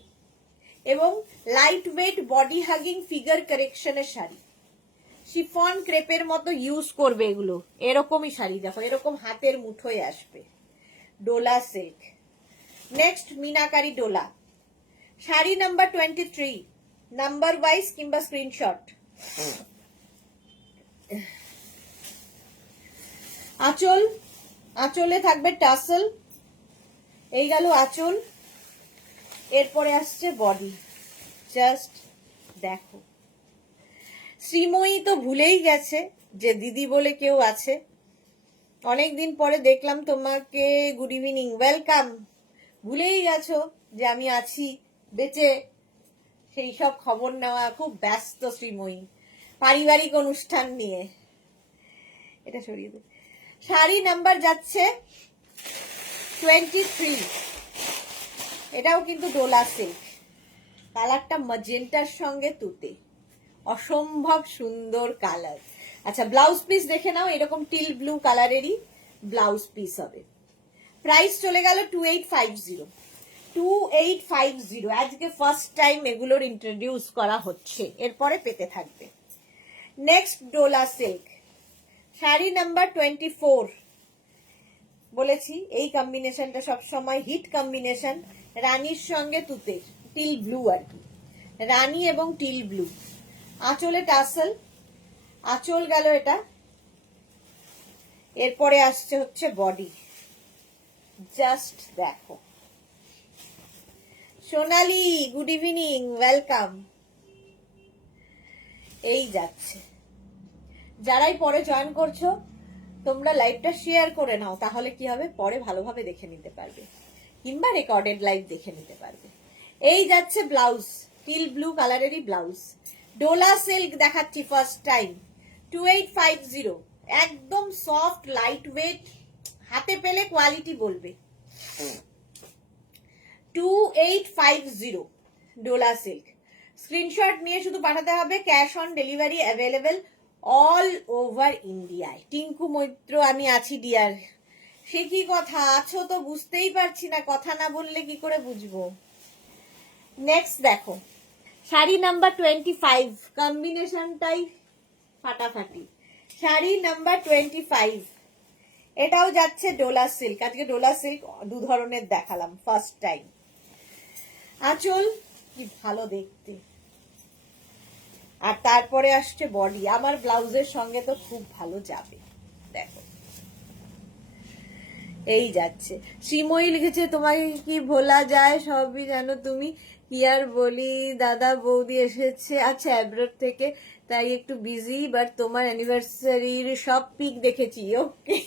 এবং light weight body hugging figure কারেকশনের শাড়ি, শিফন ক্রেপের মতো ইউজ করবে এগুলো, এরকমই শাড়ি দেখো, এরকম হাতের মুঠোয় আসবে, Dola silk. Next meenakari Dola, sari number 23, number wise কিংবা স্ক্রিনশট। আঁচল, আঁচলে থাকবে টাসেল, এই গেল আঁচল, এরপরে আসছে বডি, জাস্ট দেখো। শ্রীময়ী তো ভুলেই গেছে যে দিদি বলে কেউ আছে, অনেকদিন পরে দেখলাম তোমাকে, গুড ইভিনিং, ওয়েলকাম। ভুলেই গেছো যে আমি আছি বেঁচে, সেই সব খবর নেওয়া খুব ব্যস্ত শ্রীময়ী, পারিবারিক অনুষ্ঠান নিয়ে। এটা সরিয়ে দে। শাড়ি নাম্বার যাচ্ছে 23, এটাও কিন্তু ডোলা সিল্ক, কালারটা ম্যাজেন্টার সঙ্গে তুতে, অসম্ভব সুন্দর কালার। আচ্ছা ব্লাউজ পিস দেখে নাও, এরকম টিল ব্লু কালারেরই ব্লাউজ পিস হবে। প্রাইস চলে গেল 2850। 2850 আজকে ফার্স্ট টাইম এগুলোর ইন্ট্রোডিউস করা হচ্ছে, এরপরে পেতে থাকবে। Next Dola silk, sari number 24। বলেছি এই কম্বিনেশনটা সবসময় হিট কম্বিনেশন, রানীর সঙ্গে তুতের, টিল ব্লু আর কি, রানী এবং টিল ব্লু। আঁচলে টাসেল, আঁচল গেল এটা। এরপরে আসছে হচ্ছে বডি, জাস্ট দেখো। সোনালি গুড ইভিনিং, ওয়েলকাম। এই যাচ্ছে, যারাই পরে জয়েন করছো তোমরা লাইভটা শেয়ার করে নাও, তাহলে কি হবে পরে ভালোভাবে দেখে নিতে পারবে, কিংবা রেকর্ডেড লাইভ দেখে নিতে পারবে। এই যাচ্ছে ব্লাউজ, টিল ব্লু কালারেরই ব্লাউজ, ডোলা সিল্ক দেখাচ্ছি ফার্স্ট টাইম। 2850, একদম সফট লাইট ওয়েট, হাতে পেলে কোয়ালিটি বলবে। 2850 ডোলা সিল্ক। স্ক্রিনশট নিয়ে শুধু পাঠাতে হবে, cash on delivery available all over ইন্ডিয়ায়। টিঙ্কু মৈত্র আমি আছি ডিয়ার। সে কি কথা, আছো তো বুঝতেই পারছি না, কথা না বললে কি করে বুঝবো। নেক্সট দেখো, শাড়ি নাম্বার 25, কম্বিনেশনটাই ফাটাফাটি। শাড়ি নাম্বার 25, এটাও যাচ্ছে ডোলা সিল্ক। আজকে ডোলা সিল্ক দু ধরনের দেখালাম ফার্স্ট টাইম। আঁচল কি ভালো দেখতে, আর তারপরে আসছে বডি। আমার ব্লাউজের সঙ্গে তো খুব ভালো যাবে, দেখো। এই যাচ্ছে, শ্রীময়ী লিখেছে তোমাকে কি ভোলা যায়, সবই জানো তুমি, কি আর বলি। দাদা বৌদি এসেছে, আচ্ছা অ্যাব্রোড থেকে, তাই একটু বিজি, বাট তোমার অ্যানিভার্সারির সব পিক দেখেছি। ওকে।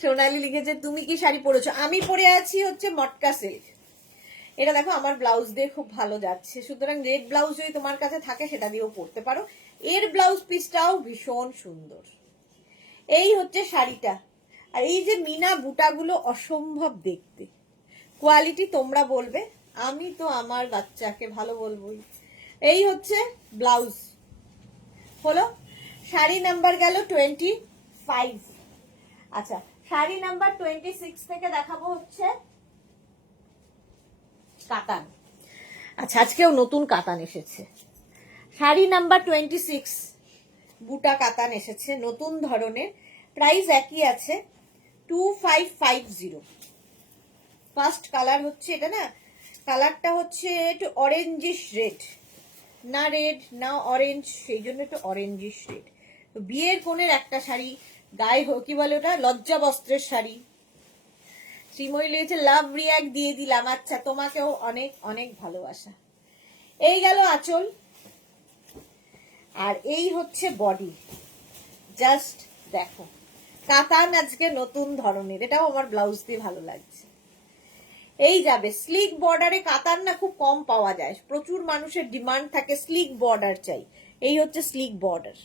সোনালি লিখেছে তুমি কি শাড়ি পরেছো, আমি পরে আছি হচ্ছে মটকা সিল্ক। এটা দেখো আমার ব্লাউজ দিয়ে খুব ভালো যাচ্ছে, সুতরাং রেড ব্লাউজ যদি তোমার কাছে থাকে সেটা দিয়েও পরতে পারো। এর ব্লাউজ পিসটাও ভীষণ সুন্দর। এই হচ্ছে শাড়িটা, আর এই যে মিনা বুটাগুলো অসম্ভব দেখতে, কোয়ালিটি তোমরা বলবে, আমি তো আমার বাচ্চাকে ভালো বলবোই। এই হচ্ছে ব্লাউজ হলো। শাড়ি নাম্বার গেল 25। আচ্ছা, শাড়ি নাম্বার 26 থেকে দেখাবো হচ্ছে কাতান। আচ্ছা, আজকেও নতুন কাতান এসেছে। শাড়ি নাম্বার 26, বুটা কাতান এসেছে নতুন ধরনের, প্রাইস একই আছে 2550। ফার্স্ট কালার হচ্ছে এটা, না কালারটা হচ্ছে একটু অরেঞ্জিশ রেড, না রেড না অরেঞ্জ, সেই জন্য একটু অরেঞ্জিশ রেড। তো বিয়ের কোণের একটা শাড়ি, গায়ে কি বলে ওটা, লজ্জা বস্ত্রের শাড়ি। শ্রীময়ী লিখেছে লাভ রিয়াক্ট দিয়ে দিলাম। আচ্ছা, তোমাকেও অনেক অনেক ভালোবাসা। এই গেল আঁচল, আর এই হচ্ছে বডি, জাস্ট দেখো। কাতান আজকে নতুন ধরনের, এটাও আমার ব্লাউজ দিয়ে ভালো লাগছে। এই যাবে স্লিক বর্ডারে কাতান, না খুব কম পাওয়া যায়, প্রচুর মানুষের ডিমান্ড থাকে স্লিক বর্ডার চাই। এই হচ্ছে স্লিক বর্ডার।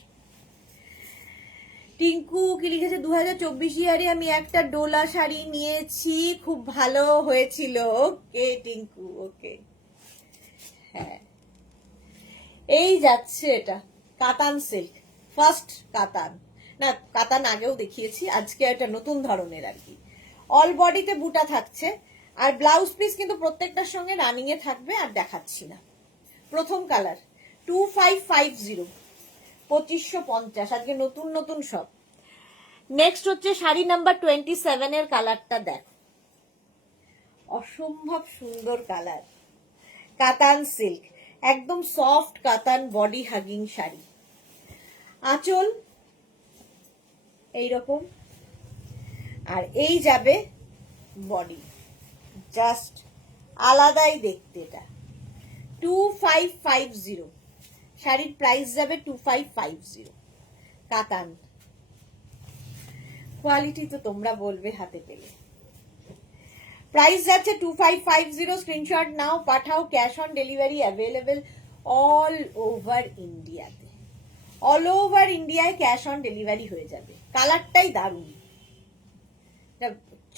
টিঙ্কু কি লিখেছে 2024 ইয়ারে আমি একটা ডোলা শাড়ি নিয়েছি, খুব ভালো হয়েছিল। ওকে টিঙ্কু, ওকে। হ্যাঁ, এই যাচ্ছে এটা কাতান সিল্ক, ফার্স্ট কাতান, না কাতান আগেও দেখিয়েছি, আজকে এটা নতুন ধরনের আর কি। অল বডিতে বুটা থাকছে, আর ব্লাউজ পিস কিন্তু প্রত্যেকটার সঙ্গে রানিং এ থাকবে, আর দেখাচ্ছি না। প্রথম কালার 2550, 2550, আজকে নতুন নতুন সব। নেক্সট হচ্ছে শাড়ি নাম্বার 27 এর কালারটা দেখো, অসম্ভব সুন্দর কালার, কাতান সিল্ক, একদম সফট কাতান বডি হাগিং শাড়ি। আঁচল এইরকম, আর এই যাবে বডি, জাস্ট আলাদাই দেখতে। এটা 2550, শাড়ির প্রাইস যাবে 2550। কাতান কোয়ালিটি তো তোমরা বলবে হাতে পেলে। প্রাইস যাচ্ছে 2550, স্ক্রিনশট নাও, পাঠাও, cash on delivery available all over ইন্ডিয়াতে। অল ওভার ইন্ডিয়ায় ক্যাশ অন ডেলিভারি হয়ে যাবে। কালারটাই দারুণ,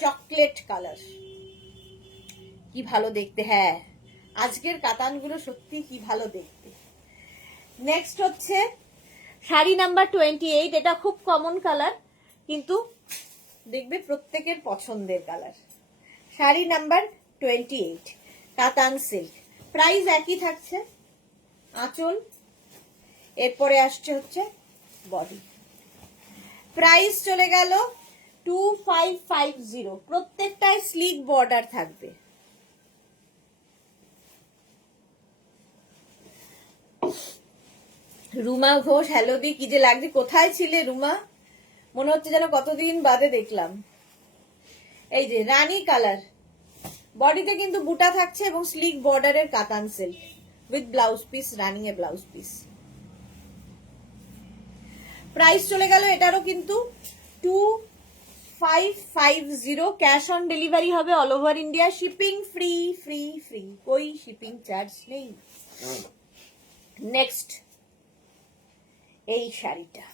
চকলেট কালার, কি ভালো দেখতে। হ্যাঁ, আজকের কাতানগুলো সত্যি কি ভালো দেখতে। নেক্সট হচ্ছে শাড়ি নাম্বার 28, এটা খুব কমন কালার, কিন্তু দেখবে প্রত্যেকের পছন্দের কালার। শাড়ি নাম্বার 28, কাতান সিল্ক, প্রাইস একই থাকছে। আঁচল, এরপরে আসছে হচ্ছে বডি। প্রাইস চলে গেল 2550, প্রত্যেকটায় স্লিক বর্ডার থাকবে। রুমা ঘোষ, হ্যালো দি, কি যে লাগছে, কোথায় ছিলে রুমা? মনে হচ্ছে যেন কতদিন বাদে দেখলাম। এই যে রানী কালার, বডিতে কিন্তু বুটা থাকছে এবং স্লিক বর্ডারের কাতান silk with blouse piece, running A blouse piece. Price চলে গেল এটারও কিন্তু 2550, ক্যাশ অন ডেলিভারি হবে all over India, shipping free free free, কোই শিপিং চার্জ নেই। নেক্সট এই শাড়িটা,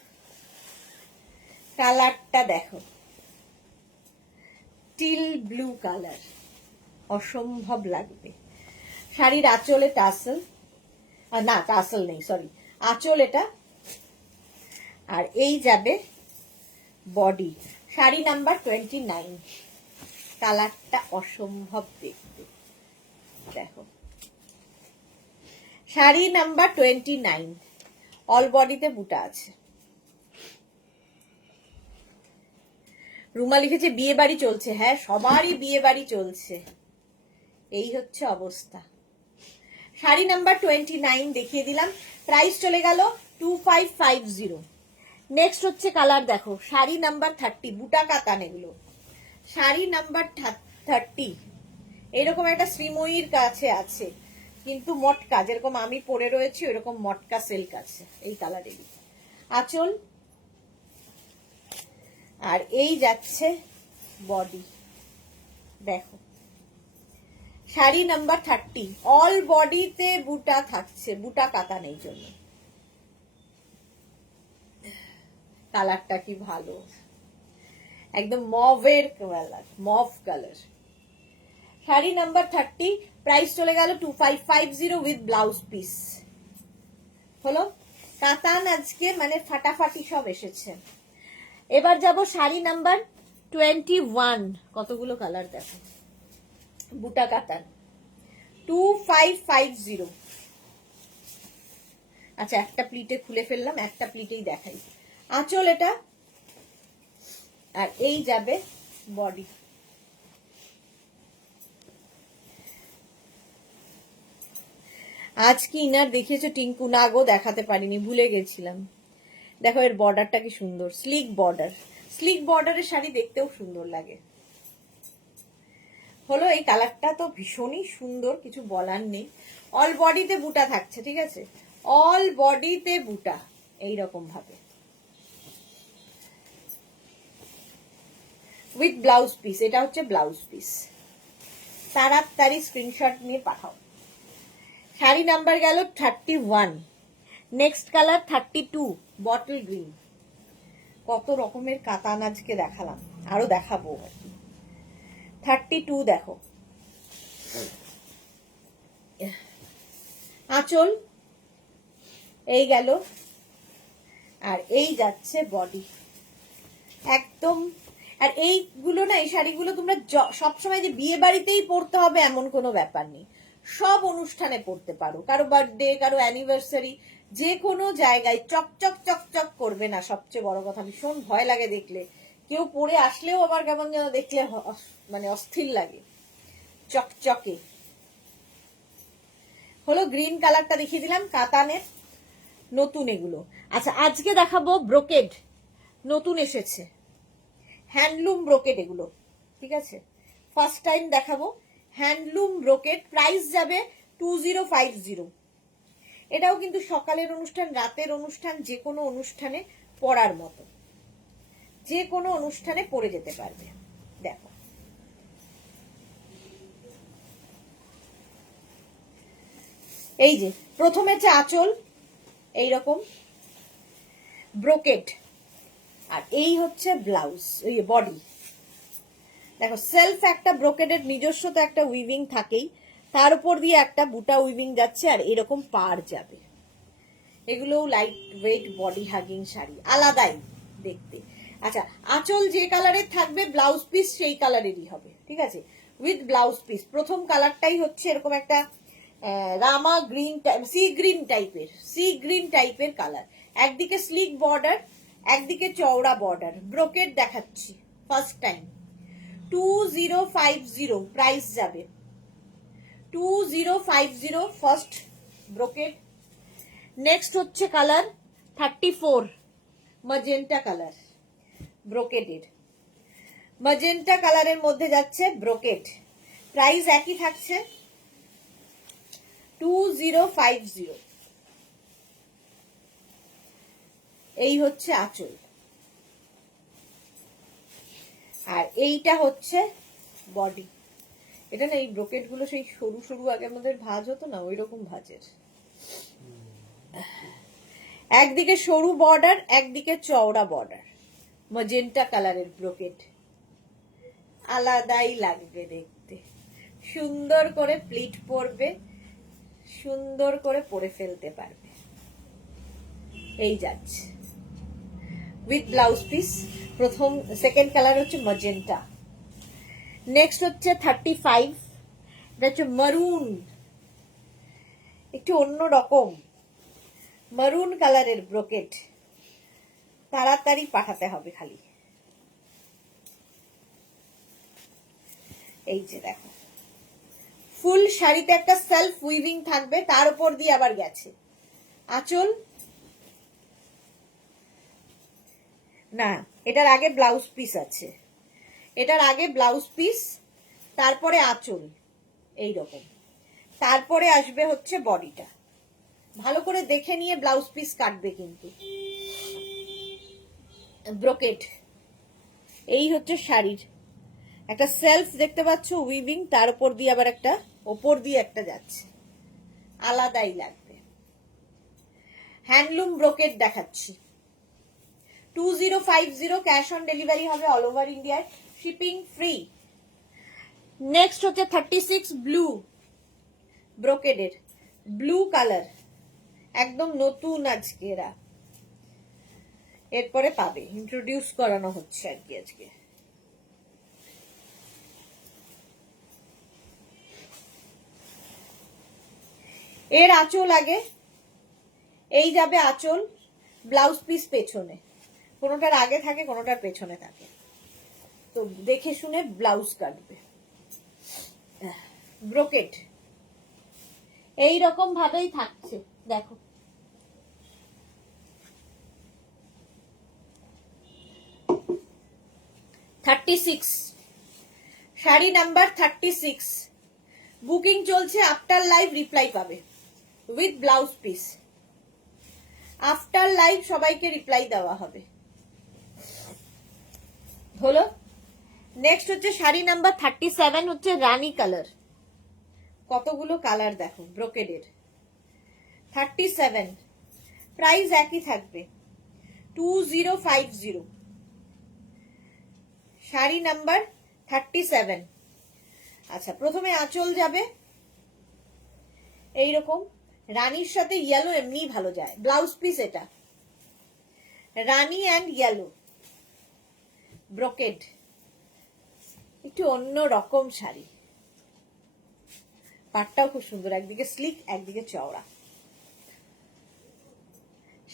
কালারটা দেখো, টিল ব্লু কালার, অসম্ভব লাগবে। শাড়ির আঁচলে টাসেল, না টাসেল নেই, সরি, আঁচল এটা, আর এই যাবে বডি। শাড়ি নাম্বার 29, কালারটা অসম্ভব দেখতে, দেখো। শাড়ি নাম্বার 29, অল বডিতে বুটা আছে। রুমা লিখেছে বিয়ে বাড়ি চলছে, হ্যাঁ সবারই বিয়ে বাড়ি চলছে, এই হচ্ছে অবস্থা। শাড়ি নাম্বার 29 দেখিয়ে দিলাম, প্রাইস চলে গেল 2550। নেক্সট হচ্ছে কালার দেখো, শাড়ি নাম্বার 30, বুটা কাতান এগুলো। শাড়ি নাম্বার 30, এরকম একটা শ্রীময়ীর কাছে আছে, কিন্তু মটকা, যেরকম আমি পরে রয়েছি ওইরকম মটকা সিল্ক আছে এই কালারেরই। আঁচল, আর এই যাচ্ছে বডি, দেখো। শাড়ি নাম্বার 30, অল বডিতে বুটা থাকছে, বুটা কাতান, এই জন্য কালারটা কি ভালো, একদম মভের কালার, mauve colour. Sari number 30, price চলে গেল 2550 উইথ ব্লাউজ পিস। হলো কাতান, আজকে মানে ফাটাফাটি সব এসেছে। এবার যাব শাড়ি নাম্বার 21, কতগুলো কালার দেখো, বুটা কাতান, 2550। আচ্ছা একটা প্লিটে খুলে ফেললাম, একটা প্লিটেই দেখাই। আঁচল এটা, আর এই যাবে বডি। আজ কি ইনার দেখিয়েছো টিঙ্কু? না গো, দেখাতে পারিনি, ভুলে গেছিলাম। দেখো এর বর্ডারটা কি সুন্দর, স্লিক বর্ডার, স্লিক বর্ডারের শাড়ি দেখতেও সুন্দর লাগে। হলো এই কালারটা তো ভীষণই সুন্দর, কিছু বলার নেই। অল বডিতে বুটা থাকছে, ঠিক আছে, অল বডিতে বুটা এইরকম ভাবে উইথ ব্লাউজ পিস। এটা হচ্ছে ব্লাউজ পিস, তাড়াতাড়ি স্ক্রিনশট নিয়ে পাঠাও। শাড়ি নাম্বার গেল 31, নেক্সট কালার 32, বটল গ্রিন। কত রকমের কাতান আজকে দেখালাম, আরো দেখাবো আর কি। 32 দেখো, আঁচল এই গেল, আর এই যাচ্ছে বডি একদম। আর এইগুলো না, এই শাড়িগুলো তোমরা সবসময় যে বিয়ে বাড়িতেই পরতে হবে এমন কোনো ব্যাপার নেই, সব অনুষ্ঠানে পরতে পারো, কারো বার্থডে, কারো অ্যানিভার্সারি, যে কোনো জায়গায় চকচক চকচক করবে না। সবচেয়ে বড় কথা, ভীষণ ভয় লাগে দেখলে, কেউ পরে আসলেও আবার কেমন যেন দেখলে মানে অস্থির লাগে, চকচকে। হলো গ্রিন কালারটা দেখিয়ে দিলাম, কাতানের নতুন এগুলো। আচ্ছা আজকে দেখাবো ব্রোকেড, নতুন এসেছে, হ্যান্ডলুম ব্রোকেড এগুলো, ঠিক আছে, ফার্স্ট টাইম দেখাবো হ্যান্ডলুম ব্রোকেড। প্রাইস যাবে 2050। এটাও কিন্তু সকালের অনুষ্ঠান, রাতের অনুষ্ঠান, যে কোনো অনুষ্ঠানে পরার মতো, যে কোনো অনুষ্ঠানে পরে যেতে পারবে। দেখো এই যে প্রথমে হচ্ছে আঁচল এইরকম ব্রোকেড, আর এই হচ্ছে ব্লাউজ, এই বডি। দেখো সেলফ একটা ব্রোকেডের নিজস্ব তো একটা উইভিং থাকেই, তার উপর দিয়ে একটা বুটা উইভিং যাচ্ছে, আর এরকম পার যাবে। এগুলো light weight body hugging sari, আলাদাই দেখতে। আচ্ছা, আঁচল যে কালারের থাকবে ব্লাউজ পিস সেই কালারেরই হবে, ঠিক আছে, উইথ ব্লাউজ পিস। প্রথম কালারটাই হচ্ছে এরকম একটা রামা গ্রিন, সি গ্রিন টাইপের কালার। একদিকে স্লিক বর্ডার, একদিকে চওড়া বর্ডার, ব্রোকেট দেখাচ্ছি ফার্স্ট টাইম। 2050 প্রাইস যাবে, 2050 ফার্স্ট ব্রোকেট। নেক্সট হচ্ছে কালার 34 ম্যাজেন্টা কালার, ব্রোকেটের ম্যাজেন্টা কালারের মধ্যে যাচ্ছে ব্রোকেট, প্রাইস একই থাকছে 2050। এই হচ্ছে আঁচল, আর এইটা হচ্ছে বডি। এটা না, এই ব্রোকেট গুলো সেই সরু সরু আগে আমাদের ভাঁজ হতো না, ওই রকম ভাঁজের। একদিকে সরু বর্ডার, একদিকে চওড়া বর্ডার, ম্যাজেন্টা কালারের ব্রোকেট। আলাদাই লাগবে দেখতে, সুন্দর করে প্লিট পরবে, সুন্দর করে পরে ফেলতে পারবে। এই যাচ্ছে উইথ ব্লাউজ পিস। প্রথম সেকেন্ড কালার হচ্ছে ম্যাজেন্টা। নেক্সট হচ্ছে 35, এটা হচ্ছে মারুন, একটু অন্য রকম মারুন কালারের ব্রোকেট। তাড়াতাড়ি পাঠাতে হবে খালি। এই যে দেখো, ফুল শাড়িতে একটা সেলফ উইভিং থাকবে, তার উপর দিয়ে আবার গেছে আঁচল। না, এটার আগে ব্লাউজ পিস আছে, এটার আগে ব্লাউজ পিস, তারপরে আঁচল এই রকম, তারপরে আসবে হচ্ছে বডিটা। ভালো করে দেখে নিয়ে ব্লাউজ পিস কাটবে কিন্তু। ব্রোকেট, এই হচ্ছে শাড়ির একটা সেলফ দেখতে পাচ্ছ উইভিং, তার উপর দিয়ে আবার একটা ওপর দিয়ে একটা যাচ্ছে, আলাদাই লাগবে। হ্যান্ডলুম ব্রোকেট দেখাচ্ছি 2050, ক্যাশ অন ডেলিভারি হবে অল ওভার ইন্ডিয়ায়, শিপিং ফ্রি। নেক্সট হচ্ছে 36 ব্লু, ব্রোকেডের ব্লু কালার, একদম নতুন আজকে এরা, এরপরে পাবে, ইন্ট্রোডিউস করানো হচ্ছে আর কি আজকে। এর আঁচল আগে, এই যাবে আঁচল, ব্লাউজ পিস পেছনে, কোনোটার আগে থাকে কোনোটার পেছনে থাকে, তো দেখে শুনে ব্লাউজ কাটবে। ব্রোকেট এই রকম ভাবেই থাকছে, দেখো। শাড়ি নাম্বার 36, বুকিং চলছে, আফটার লাইভ রিপ্লাই পাবে with blouse piece. After live সবাইকে রিপ্লাই দেওয়া হবে, হলো। নেক্সট হচ্ছে শাড়ি নাম্বার 37, হচ্ছে রানী কালার। কতগুলো কালার দেখো ব্রোকেডের। 37 প্রাইস একই থাকবে 2050। শাড়ি নাম্বার 37। আচ্ছা, প্রথমে আঁচল যাবে এইরকম, রানীর সাথে ইয়েলো এমনি ভালো যায়, ব্লাউজ পিস এটা রানী অ্যান্ড ইয়েলো ব্রোকেড, একটু অন্য রকম শাড়ি। পাটটাও খুব সুন্দর, একদিকে স্লিক একদিকে চওড়া।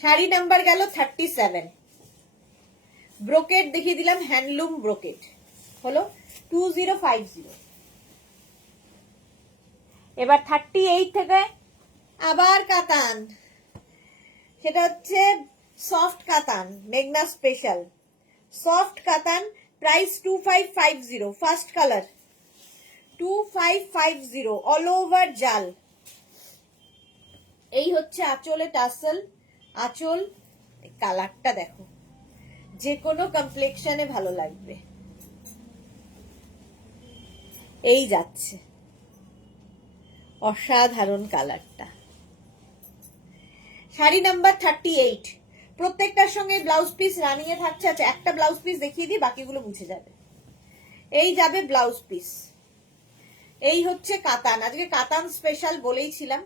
শাড়ি নাম্বার গেল 37, ব্রোকেড দেখিয়ে দিলাম, হ্যান্ডলুম ব্রোকেড হলো 2050। এবার 38 থেকে আবার কাতান, সেটা হচ্ছে সফট কাতান, মেঘনা স্পেশাল সফট কাতান, price 2550, first colour 2550, all over জাল। এই হচ্ছে আঁচলে টাসেল, আঁচল। কালারটা দেখো, যে কোনো কমপ্লেক্সনে ভালো লাগবে। এই যাচ্ছে অসাধারণ কালারটা। শাড়ি নাম্বার 38, প্রত্যেকটার সঙ্গে ব্লাউজ পিস রানিয়ে থাকছে। আচ্ছা, একটা ব্লাউজ পিস দেখিয়ে দিই, বাকিগুলো বুঝে যাবে। এই যাবে ব্লাউজ পিস। এই হচ্ছে কাতান, আজকে কাতান স্পেশাল বলেইছিলাম,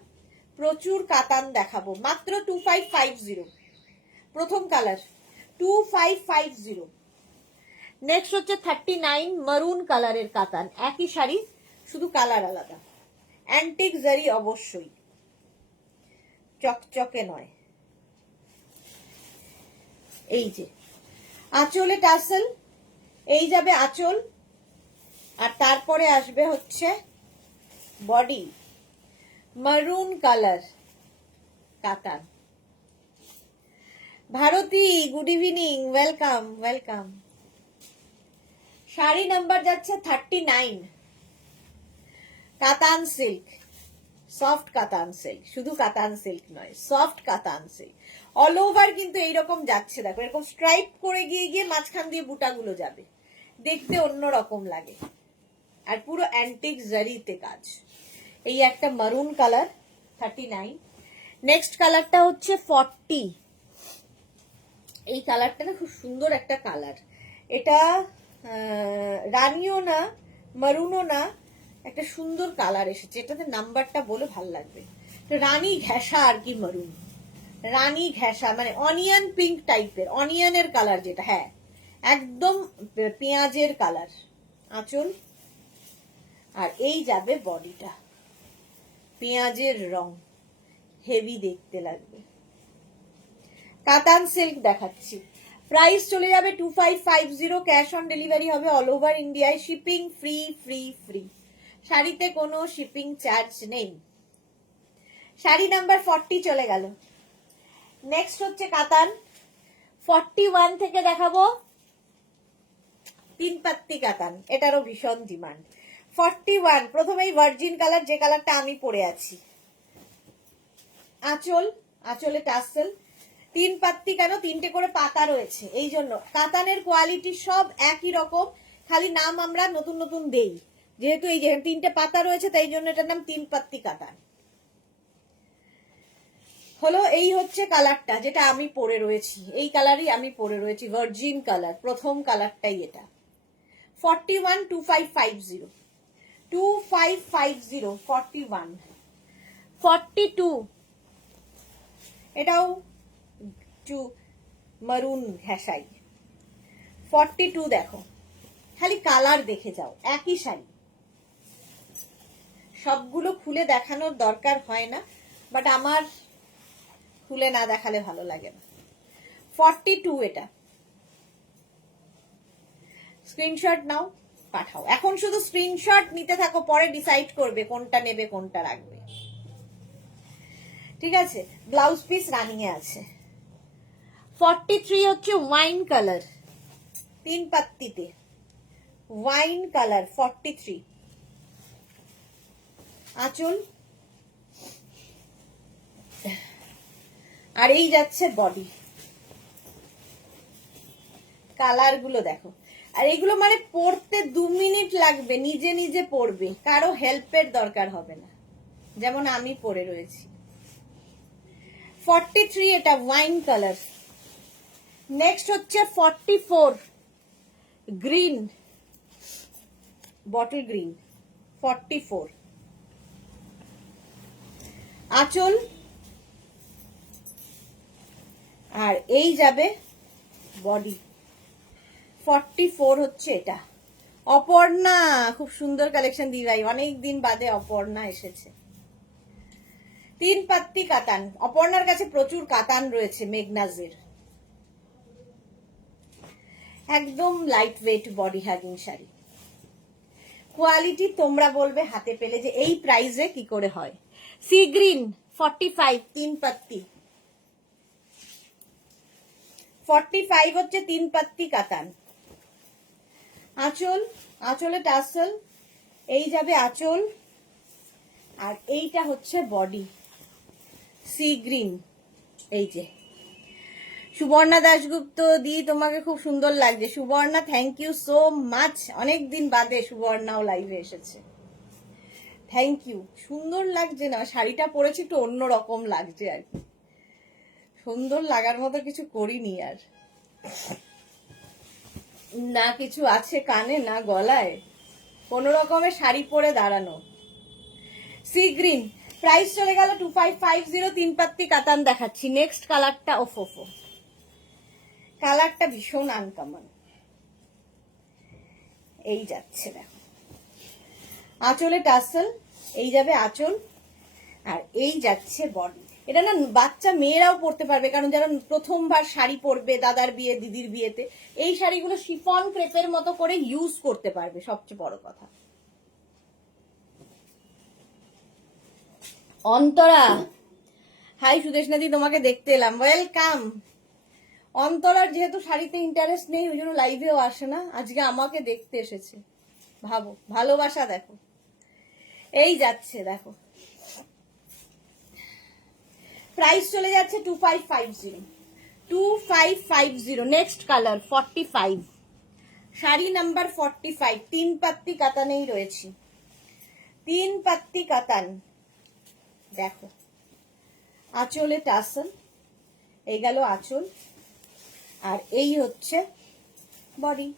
প্রচুর কাতান দেখাবো, মাত্র 2550। প্রথম কালার 2550, নেক্সট হচ্ছে 39 মারুন কালারের কাতান, একই শাড়ি শুধু কালার আলাদা। অ্যান্টিক জারি অবশ্যই, চকচকে নয়। এই যে আঁচলে টাসেল, এই যাবে আঁচল, আর তারপরে আসবে হচ্ছে বডি, মারুন কালার কাতান। Bharati good evening, welcome welcome. Sari number যাচ্ছে 39, কাতান সিল্ক, সফট কাতান সিল্ক, শুধু কাতান সিল্ক নয়, সফট কাতান সিল্ক। অল ওভার কিন্তু এইরকম যাচ্ছে, দেখো এরকম স্ট্রাইপ করে গিয়ে গিয়ে মাঝখান দিয়ে বুটাগুলো যাবে, দেখতে অন্যরকম লাগে, আর পুরো অ্যান্টিক জারিতে কাজ। এই একটা মারুন কালার 39। নেক্সট কালারটা হচ্ছে 40। এই কালারটা না খুব সুন্দর একটা কালার, এটা রানিও না মারুনও না, একটা সুন্দর কালার এসেছে, এটাতে নাম্বারটা বলে ভাল লাগবে। রানী ঘেঁষা আর কি মারুন, রানী ঘেঁষা মানে অনিয়ন পিঙ্ক টাইপের, অনিয়নের কালার যেটা, হ্যাঁ একদম পেঁয়াজের কালার। আঁচল, আর এই যাবে বডিটা, পেঁয়াজের রং, হেভি দেখতে লাগবে। কাতান সিল্ক দেখাচ্ছি, প্রাইস চলে যাবে 2550, ক্যাশ অন ডেলিভারি হবে অল ওভার ইন্ডিয়ায়, শিপিং ফ্রি ফ্রি ফ্রি, শাড়িতে কোনো শিপিং চার্জ নেই। শাড়ি নাম্বার 40 চলে গেল। নেক্সট হচ্ছে কাতান 41 থেকে দেখাবো, 3 পাত্তি কাতান, এটারও ভীষণ ডিমান্ড। 41 প্রথমেই ভার্জিন কালার, যে কালারটা আমি পরে আছি। আঁচল, আঁচলে টাসেল, 3 পাত্তি কেন, 3টে করে পাতা রয়েছে, এই জন্য। কাতানের কোয়ালিটি সব একই রকম, খালি নাম আমরা নতুন নতুন দেই, যেহেতু এই যে 3টে পাতা রয়েছে তাই জন্য এটার নাম 3 পাত্তি কাতান হলো। এই হচ্ছে কালারটা যেটা আমি পরে রয়েছি, এই কালারই আমি পরে রয়েছি, ভার্জিন কালার, প্রথম কালারটাই এটা। 41 2550, 2550, 41 42, এটাও একটু মারুন ঘেঁষাই। 42 দেখো, খালি কালার দেখে যাও, একই শাড়ি, সবগুলো খুলে দেখানোর দরকার হয় না, বাট আমার খুলে না দেখালে ভালো লাগে না। 42 এটা, স্ক্রিনশট নাও পাঠাও, এখন শুধু স্ক্রিনশট নিতে থাকো, পরে ডিসাইড করবে কোনটা নেবে কোনটা রাখবে, ঠিক আছে। ব্লাউজ পিস রানিং এ আছে। 43 হচ্ছে ওয়াইন কালার, 3 পাত্তিতে ওয়াইন কালার 43। আঁচল, আর এই যাচ্ছে বডি। কালার গুলো দেখো, আর এগুলো মানে পড়তে 2 মিনিট লাগবে, নিজে নিজে পড়বে, কারো হেল্পের দরকার হবে না, যেমন আমি পরে রয়েছি। 43 এটা ওয়াইন কালার। নেক্সট হচ্ছে 44 গ্রিন, বটল গ্রিন 44। আঁচল, আর এই যাবে বডি। 44 হচ্ছে এটা। অপর্ণা, খুব সুন্দর কালেকশন দি ভাই, অনেকদিন বাদে অপর্ণা এসেছে। 3 পাত্তি কাতান, অপর্ণার কাছে প্রচুর কাতান রয়েছে, মেঘনাজের, একদম light weight body hugging sari. Quality তোমরা বলবে হাতে পেলে যে এই প্রাইসে কি করে হয়। Sea green 45, 3 পাত্তি। 45 হচ্ছে 3 পাত্তি কাতান। আঁচল, আঁচলে টাসেল, এই যাবে আঁচল, আর এইটা হচ্ছে বডি, সি গ্রিন। এই যে সুবর্ণা দাশগুপ্ত দি, তোমাকে খুব সুন্দর লাগছে Subarna, thank you so much, অনেকদিন বাদে সুবর্ণাও লাইভে এসেছে, থ্যাংক ইউ। সুন্দর লাগছে না শাড়িটা পরেছি, একটু অন্যরকম লাগছে আর কি, সুন্দর লাগার মতো কিছু করিনি আর, না কিছু আছে কানে না গলায়, কোন রকমের শাড়ি পরে দাঁড়ানো। সি গ্রিন, প্রাইস চলে গেল 2550, 3 পাত্তি কাতান দেখাচ্ছি। নেক্সট কালারটা, ওফো, কালারটা ভীষণ আনকমন, এই যাচ্ছে দেখো, আঁচলে টাসেল, এই যাবে আঁচল, আর এই যাচ্ছে বডি। এটা না বাচ্চা মেয়েরাও পরতে পারবে, কারণ যারা প্রথমবার শাড়ি পরবে দাদার বিয়ে দিদির বিয়েতে, এই শাড়িগুলো শিফন ক্রেপের মতো করে ইউজ করতে পারবে, সবচেয়ে বড় কথা। অন্তরা, হাই সুদেশনাদি, তোমাকে দেখতে এলাম, ওয়েলকাম। অন্তরার যেহেতু শাড়িতে ইন্টারেস্ট নেই, ওই জন্য লাইভেও আসে না, আজকে আমাকে দেখতে এসেছে। ভাবো, ভালোবাসা দেখো। এই যাচ্ছে দেখো, প্রাইস চলে যাচ্ছে 2550, 2550। নেক্সট কালার 45, শাড়ি নাম্বার 45, 3 পাত্তি কাতানেই রয়েছে, 3 পাত্তি কাতান। দেখো আঁচলে টাসেল, এই গেল আঁচল, আর এই হচ্ছে বডি।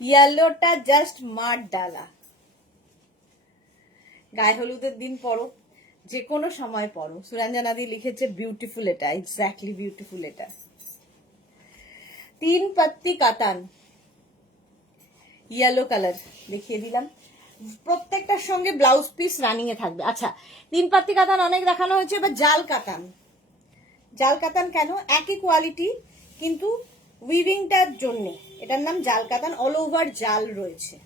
ইয়েলোটা জাস্ট মার ডালা, গায়ে হলুদের দিন পরো, যে কোনো সময় পরো। সুরঞ্জনাদি লিখেছে বিউটিফুল, এটা এক্স্যাক্টলি বিউটিফুল। এটা 3 পাত্তি কাতান, ইয়েলো কালার দেখিয়ে দিলাম। প্রত্যেকটার সঙ্গে ব্লাউজ পিস রানিং এ থাকবে। আচ্ছা, 3 পাত্তি কাতান অনেক দেখানো হয়েছে, এবার জাল কাতান। জাল কাতান কেন? একই কোয়ালিটি কিন্তু উইভিংটার জন্য এটার নাম জাল কাতান, অল ওভার জাল রয়েছে।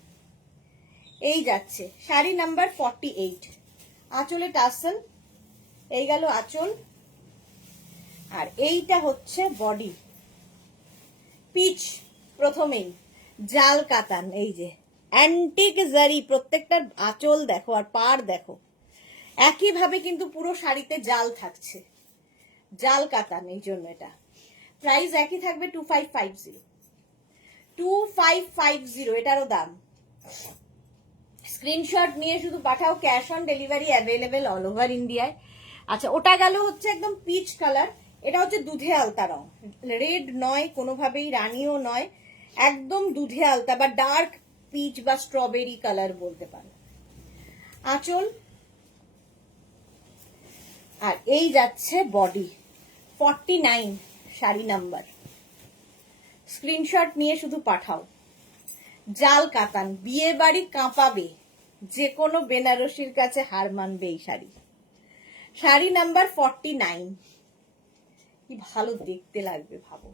এই যাচ্ছে শাড়ি নাম্বার 48, আঁচলে টাসেল, এই গেল আঁচল, আর এইটা হচ্ছে বডি। পিচ প্রথমেই জাল কাতান, এই যে অ্যান্টিক জারি, প্রত্যেকটার আঁচল দেখো আর পাড় দেখো, একইভাবে কিন্তু পুরো শাড়িতে জাল থাকছে, জাল কাতান, এই জন্য এটা। প্রাইস একই থাকবে 2550, 2550 এটারও দাম। স্ক্রিনশট নিয়ে শুধু পাঠাও, cash on delivery available all over ইন্ডিয়ায়। আচ্ছা, ওটা গেল হচ্ছে একদম পিচ কালার, এটা হচ্ছে দুধে আলতা রং, রেড নয় কোনোভাবেই, রানিও নয়, একদম দুধে আলতা বা ডার্ক পিচ বা স্ট্রবেরি কালার বলতে পারো। আঁচল, আর এই যাচ্ছে বডি। 49 শাড়ি নাম্বার, স্ক্রিনশট নিয়ে শুধু পাঠাও। জাল কাতান, বিয়ে বাড়ি কাঁপাবে, যে কোনো বেনারসির কাছে হার মানবে এই শাড়ি। শাড়ি নাম্বার 49, কি ভালো দেখতে লাগবে ভাবো,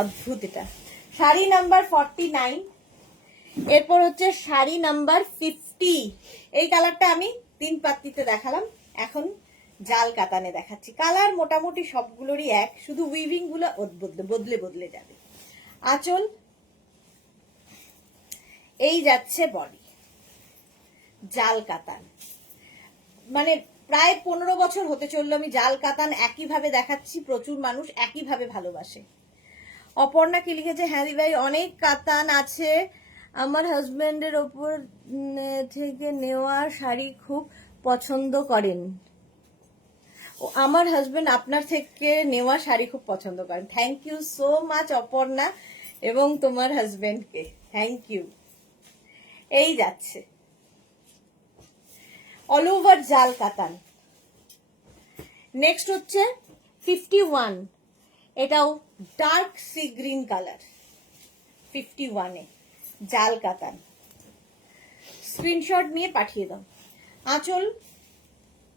অদ্ভুত এটা। শাড়ি নাম্বার 49, এরপর হচ্ছে শাড়ি নাম্বার 50। এই কালারটা আমি 3 পাত্তিতে দেখালাম, এখন জাল কাতানে দেখাচ্ছি। কালার মোটামুটি সবগুলোরই এক, শুধু উইভিং গুলো বদলে বদলে যাবে। আঁচল, এই যাচ্ছে বডি, জাল কাতান। মানে প্রায় 15 বছর হতে চললো আমি জাল কাতান একইভাবে দেখাচ্ছি, প্রচুর মানুষ একইভাবে ভালোবাসে। অপর্ণা কি লিখেছে, হ্যাঁ দিভাই অনেক কাতান আছে, আমার হাজবেন্ডের ওপর থেকে নেওয়া শাড়ি খুব পছন্দ করেন। ও, আমার হাজবেন্ড আপনার থেকে নেওয়া শাড়ি খুব পছন্দ করেন। Thank you so much Aparna, এবং তোমার হাজবেন্ডকে থ্যাংক ইউ। এই যাচ্ছে অল ওভার জাল কাতান। নেক্সট হচ্ছে 51, এটাও ডার্ক সি গ্রিন কালার, 51-এ জাল কাতান। স্ক্রিনশট নিয়ে পাঠিয়ে দাও। আঁচল,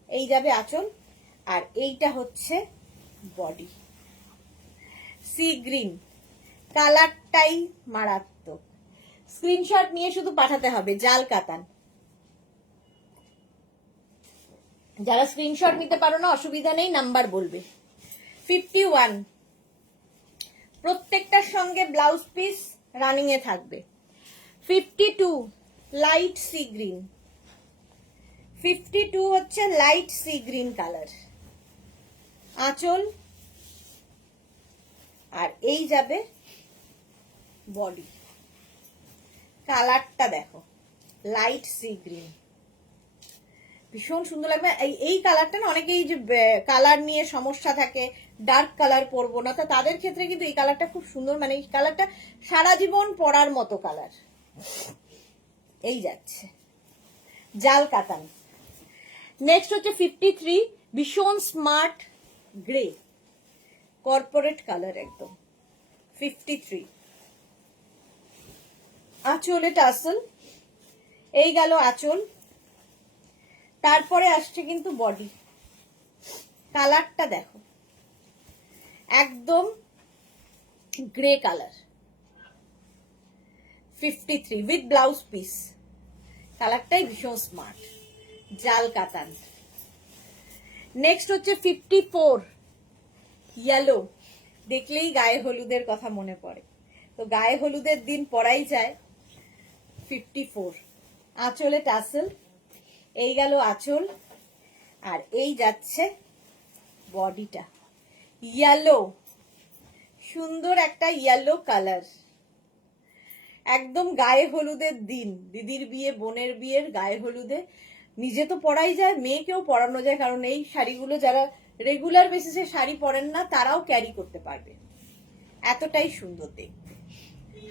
এই যাবে আঁচল, আর এইটা হচ্ছে বডি। সি গ্রিন কালারটাই মারাত্মক, স্ক্রিনশট নিয়ে শুধু পাঠাতে হবে, জাল কাতান। যারা স্ক্রিনশট নিতে পারো না অসুবিধা নেই, নাম্বার বলবে। 51, প্রত্যেকটার সঙ্গে ব্লাউজ পিস রানিং এ থাকবে। 52 লাইট সি গ্রিন, 52 হচ্ছে লাইট সি গ্রিন কালার। আঁচল, আর এই যাবে বডি। কালারটা দেখো, লাইট সি গ্রিন, ভীষণ সুন্দর লাগবে। এই কালারটা না, অনেকেই যে কালার নিয়ে সমস্যা থাকে, ডার্ক কালার পরবো না, তাদের ক্ষেত্রে কিন্তু এই কালারটা খুব সুন্দর, মানে এই কালারটা সারা জীবন পরার মতো কালার। এই যাচ্ছে জাল কাতান। নেক্সট হচ্ছে 53, ভীষণ স্মার্ট গ্রে, কর্পোরেট কালার একদম। 53। আঁচলে টাসেল, এই গেল আঁচল। তারপরে আসছে কিন্তু বডি। কালারটা দেখো, একদম grey colour. 53 with blouse piece. কালারটাই ভীষণ স্মার্ট, জাল কাতান। নেক্সট হচ্ছে 54 ইয়েলো। দেখলেই গায়ে হলুদের কথা মনে পড়ে, তো গায়ে হলুদের দিন পরাই যায় 54। আঁচলে টাসেল, এই গেল আঁচল। আর এই যাচ্ছে বডিটা, ইয়েলো, সুন্দর একটা ইয়েলো কালার। একদম গায়ে হলুদের দিন, দিদির বিয়ে, বোনের বিয়ের গায়ে হলুদে নিজে তো পরাই যায়, মেয়েকেও পরানো যায়, কারণ এই শাড়িগুলো যারা রেগুলার বেসিসে শাড়ি পরেন না তারাও ক্যারি করতে পারবে, এতটাই সুন্দর দেখতে।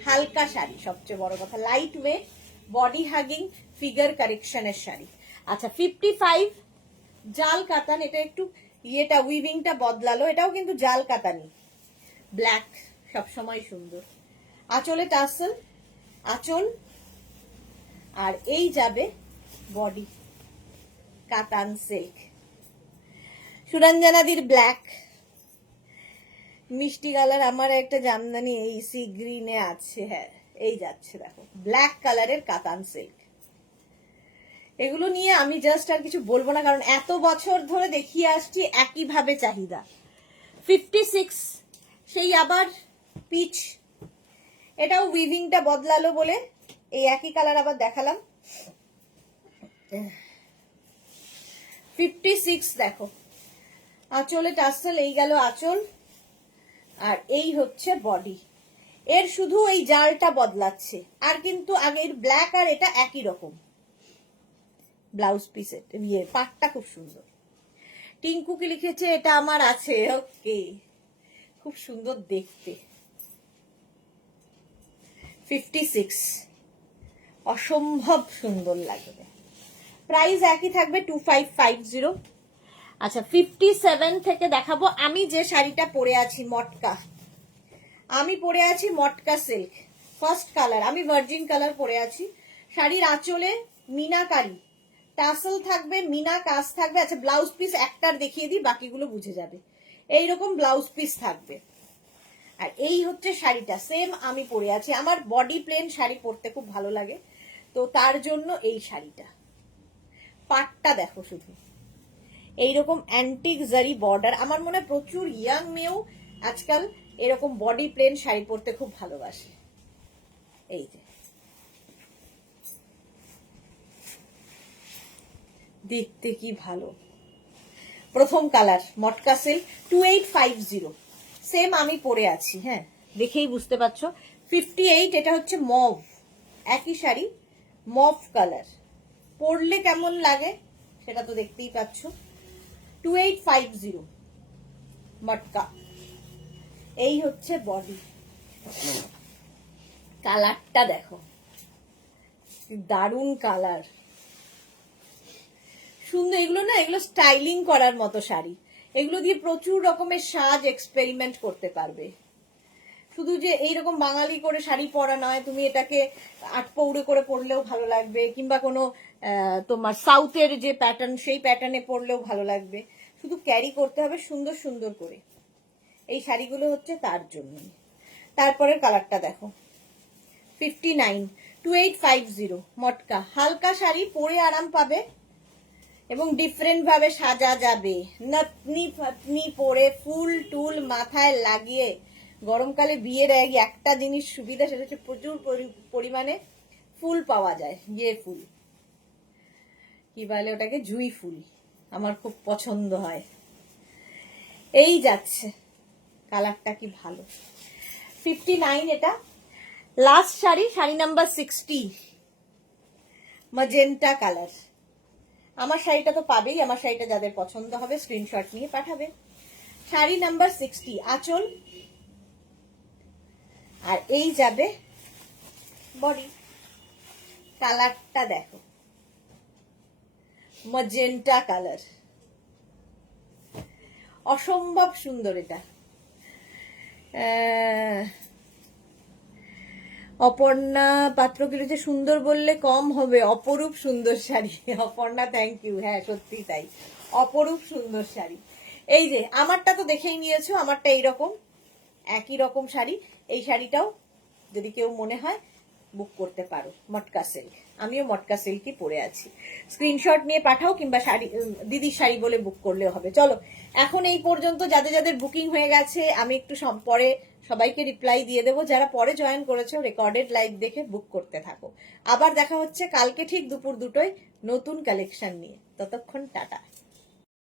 হালকা শাড়ি, সবচেয়ে বড় কথা, light weight, body hugging, figure কারেকশনের শাড়ি। আচ্ছা 55 জাল কাতান। এটা একটু ইয়েটা উইভিংটা বদলালো, এটাও কিন্তু জাল কাতানি, ব্ল্যাক, সবসময় সুন্দর। আঁচলে টাসেল, আঁচল। আর এই যাবে বডি, কাতান সিল্ক। সুরঞ্জনাদির ব্ল্যাক, মিষ্টি কালার। আমার একটা জামদানি এই সি গ্রিনে আছে, হ্যাঁ এই যাচ্ছে দেখো, ব্ল্যাক কালারের কাতান সিল্ক। এগুলো নিয়ে আমি জাস্ট আর কিছু বলবো না, কারণ এত বছর ধরে দেখিয়ে আসছি একইভাবে চাহিদা। 56 সেই আবার পিচ, এটাও উইভিংটা বদলালো বলে এই একই কালার আবার দেখালাম। 56 দেখো, আঁচলে টাসেল, এই গেল আঁচল। আর এই হচ্ছে বডি। এর শুধু এই জালটা বদলাচ্ছে, আর কিন্তু আগের ব্ল্যাক আর এটা একই রকম। ব্লাউজ পিসের ইয়ে পাটটা খুব সুন্দর। টিঙ্কু কি লিখেছে, এটা আমার আছে, ওকে, খুব সুন্দর দেখতে। 56 অসম্ভব সুন্দর লাগবে। প্রাইস একই থাকবে 2550। আচ্ছা 57 থেকে দেখাবো আমি যে শাড়িটা পরে আছি, মটকা। আমি পরে আছি মটকা সিল্ক, ফার্স্ট কালার। আমি ভার্জিন কালার পরে আছি। শাড়ির আঁচলে মিনাকারি, টাসেল থাকবে, মিনা কাজ থাকবে। আচ্ছা ব্লাউজ পিস একটার দেখিয়ে দিই, বাকিগুলো বুঝে যাবে। এইরকম ব্লাউজ পিস থাকবে। আর এই হচ্ছে শাড়িটা, সেম আমি পরে আছি। আমার বডি প্লেন শাড়ি পরতে খুব ভালো লাগে, তো তার জন্য এই শাড়িটা। পাটটা দেখো শুধু, এইরকম অ্যান্টিক জারি বর্ডার। আমার মনে হয় প্রচুর ইয়াং মেয়েও আজকাল এরকম বডি প্লেন শাড়ি পরতে খুব ভালোবাসে। এই যে দেখতে কি ভালো, প্রথম কালার মটকা সিল্ক, 2850। সেম আমি পরে আছি, হ্যাঁ দেখেই বুঝতে পারছো। 58 এটা হচ্ছে মভ, একই শাড়ি, মভ কালার। পরলে কেমন লাগে সেটা তো দেখতেই পাচ্ছ। 2850 মটকা। এই হচ্ছে বডি। কালারটা দেখো, দারুণ কালার, সুন্দর। এগুলো না, এগুলো স্টাইলিং করার মতো শাড়ি। এগুলো দিয়ে প্রচুর রকমের সাজ এক্সপেরিমেন্ট করতে পারবে। শুধু যে এইরকম বাঙালি করে শাড়ি পরা নয়, তুমি এটাকে আটপৌড়ে করে পরলেও ভালো লাগবে, কিংবা কোনো তোমার সাউথের যে প্যাটার্ন সেই প্যাটার্নে পরলেও ভালো লাগবে। শুধু ক্যারি করতে হবে সুন্দর সুন্দর করে। এই শাড়িগুলো হচ্ছে তার জন্য। তারপরের কালারটা দেখো, 59, 2850 মটকা। হালকা শাড়ি, পরে আরাম পাবে এবং ডিফারেন্ট ভাবে সাজা যাবে। নতনি ফতনি পরে ফুল টুল মাথায় লাগিয়ে, গরমকালে বিয়ের আগে একটা জিনিস সুবিধা, সেটা হচ্ছে প্রচুর পরিমাণে ফুল পাওয়া যায়। ইয়ে ফুল কি বলে ওটাকে, জুঁই ফুল, আমার খুব পছন্দ হয়। এই যাচ্ছে, কালারটা কি ভালো। 59 এটা। Last sari, sari number 60, magenta colour. আমার শাড়িটা তো পাবেই, আমার শাড়িটা যাদের পছন্দ হবে স্ক্রিনশট নিয়ে পাঠাবে। শাড়ি নাম্বার 60, আঁচল। আর এই যাবে বডি। কালারটা দেখো, ম্যাজেন্টা কালার, অসম্ভব সুন্দর। এটা অপর্ণা পাত্র কিনেছে, সুন্দর বললে কম হবে, অপরূপ সুন্দর শাড়ি। অপর্ণা থ্যাংক ইউ, হ্যাঁ সত্যি তাই, অপরূপ সুন্দর শাড়ি। এই যে আমারটা তো দেখেই নিয়েছো, আমারটা এইরকম একই রকম শাড়ি। এই শাড়িটাও যদি কেউ মনে হয় বুক করতে পারো, মটকা সিল্ক। আমিও মটকা সিল্কই পরে আছি। স্ক্রিনশট নিয়ে পাঠাও, কিংবা শাড়ি দিদির শাড়ি বলে বুক করলেও হবে। চলো এখন এই পর্যন্ত, যাদের যাদের বুকিং হয়ে গেছে আমি একটু পরে সবাইকে রিপ্লাই দিয়ে দেবো। যারা পরে জয়েন করেছো রেকর্ডেড লাইভ দেখে বুক করতে থাকো। আবার দেখা হচ্ছে কালকে ঠিক দুপুর 2টোয় নতুন কালেকশন নিয়ে। ততক্ষণ টাটা।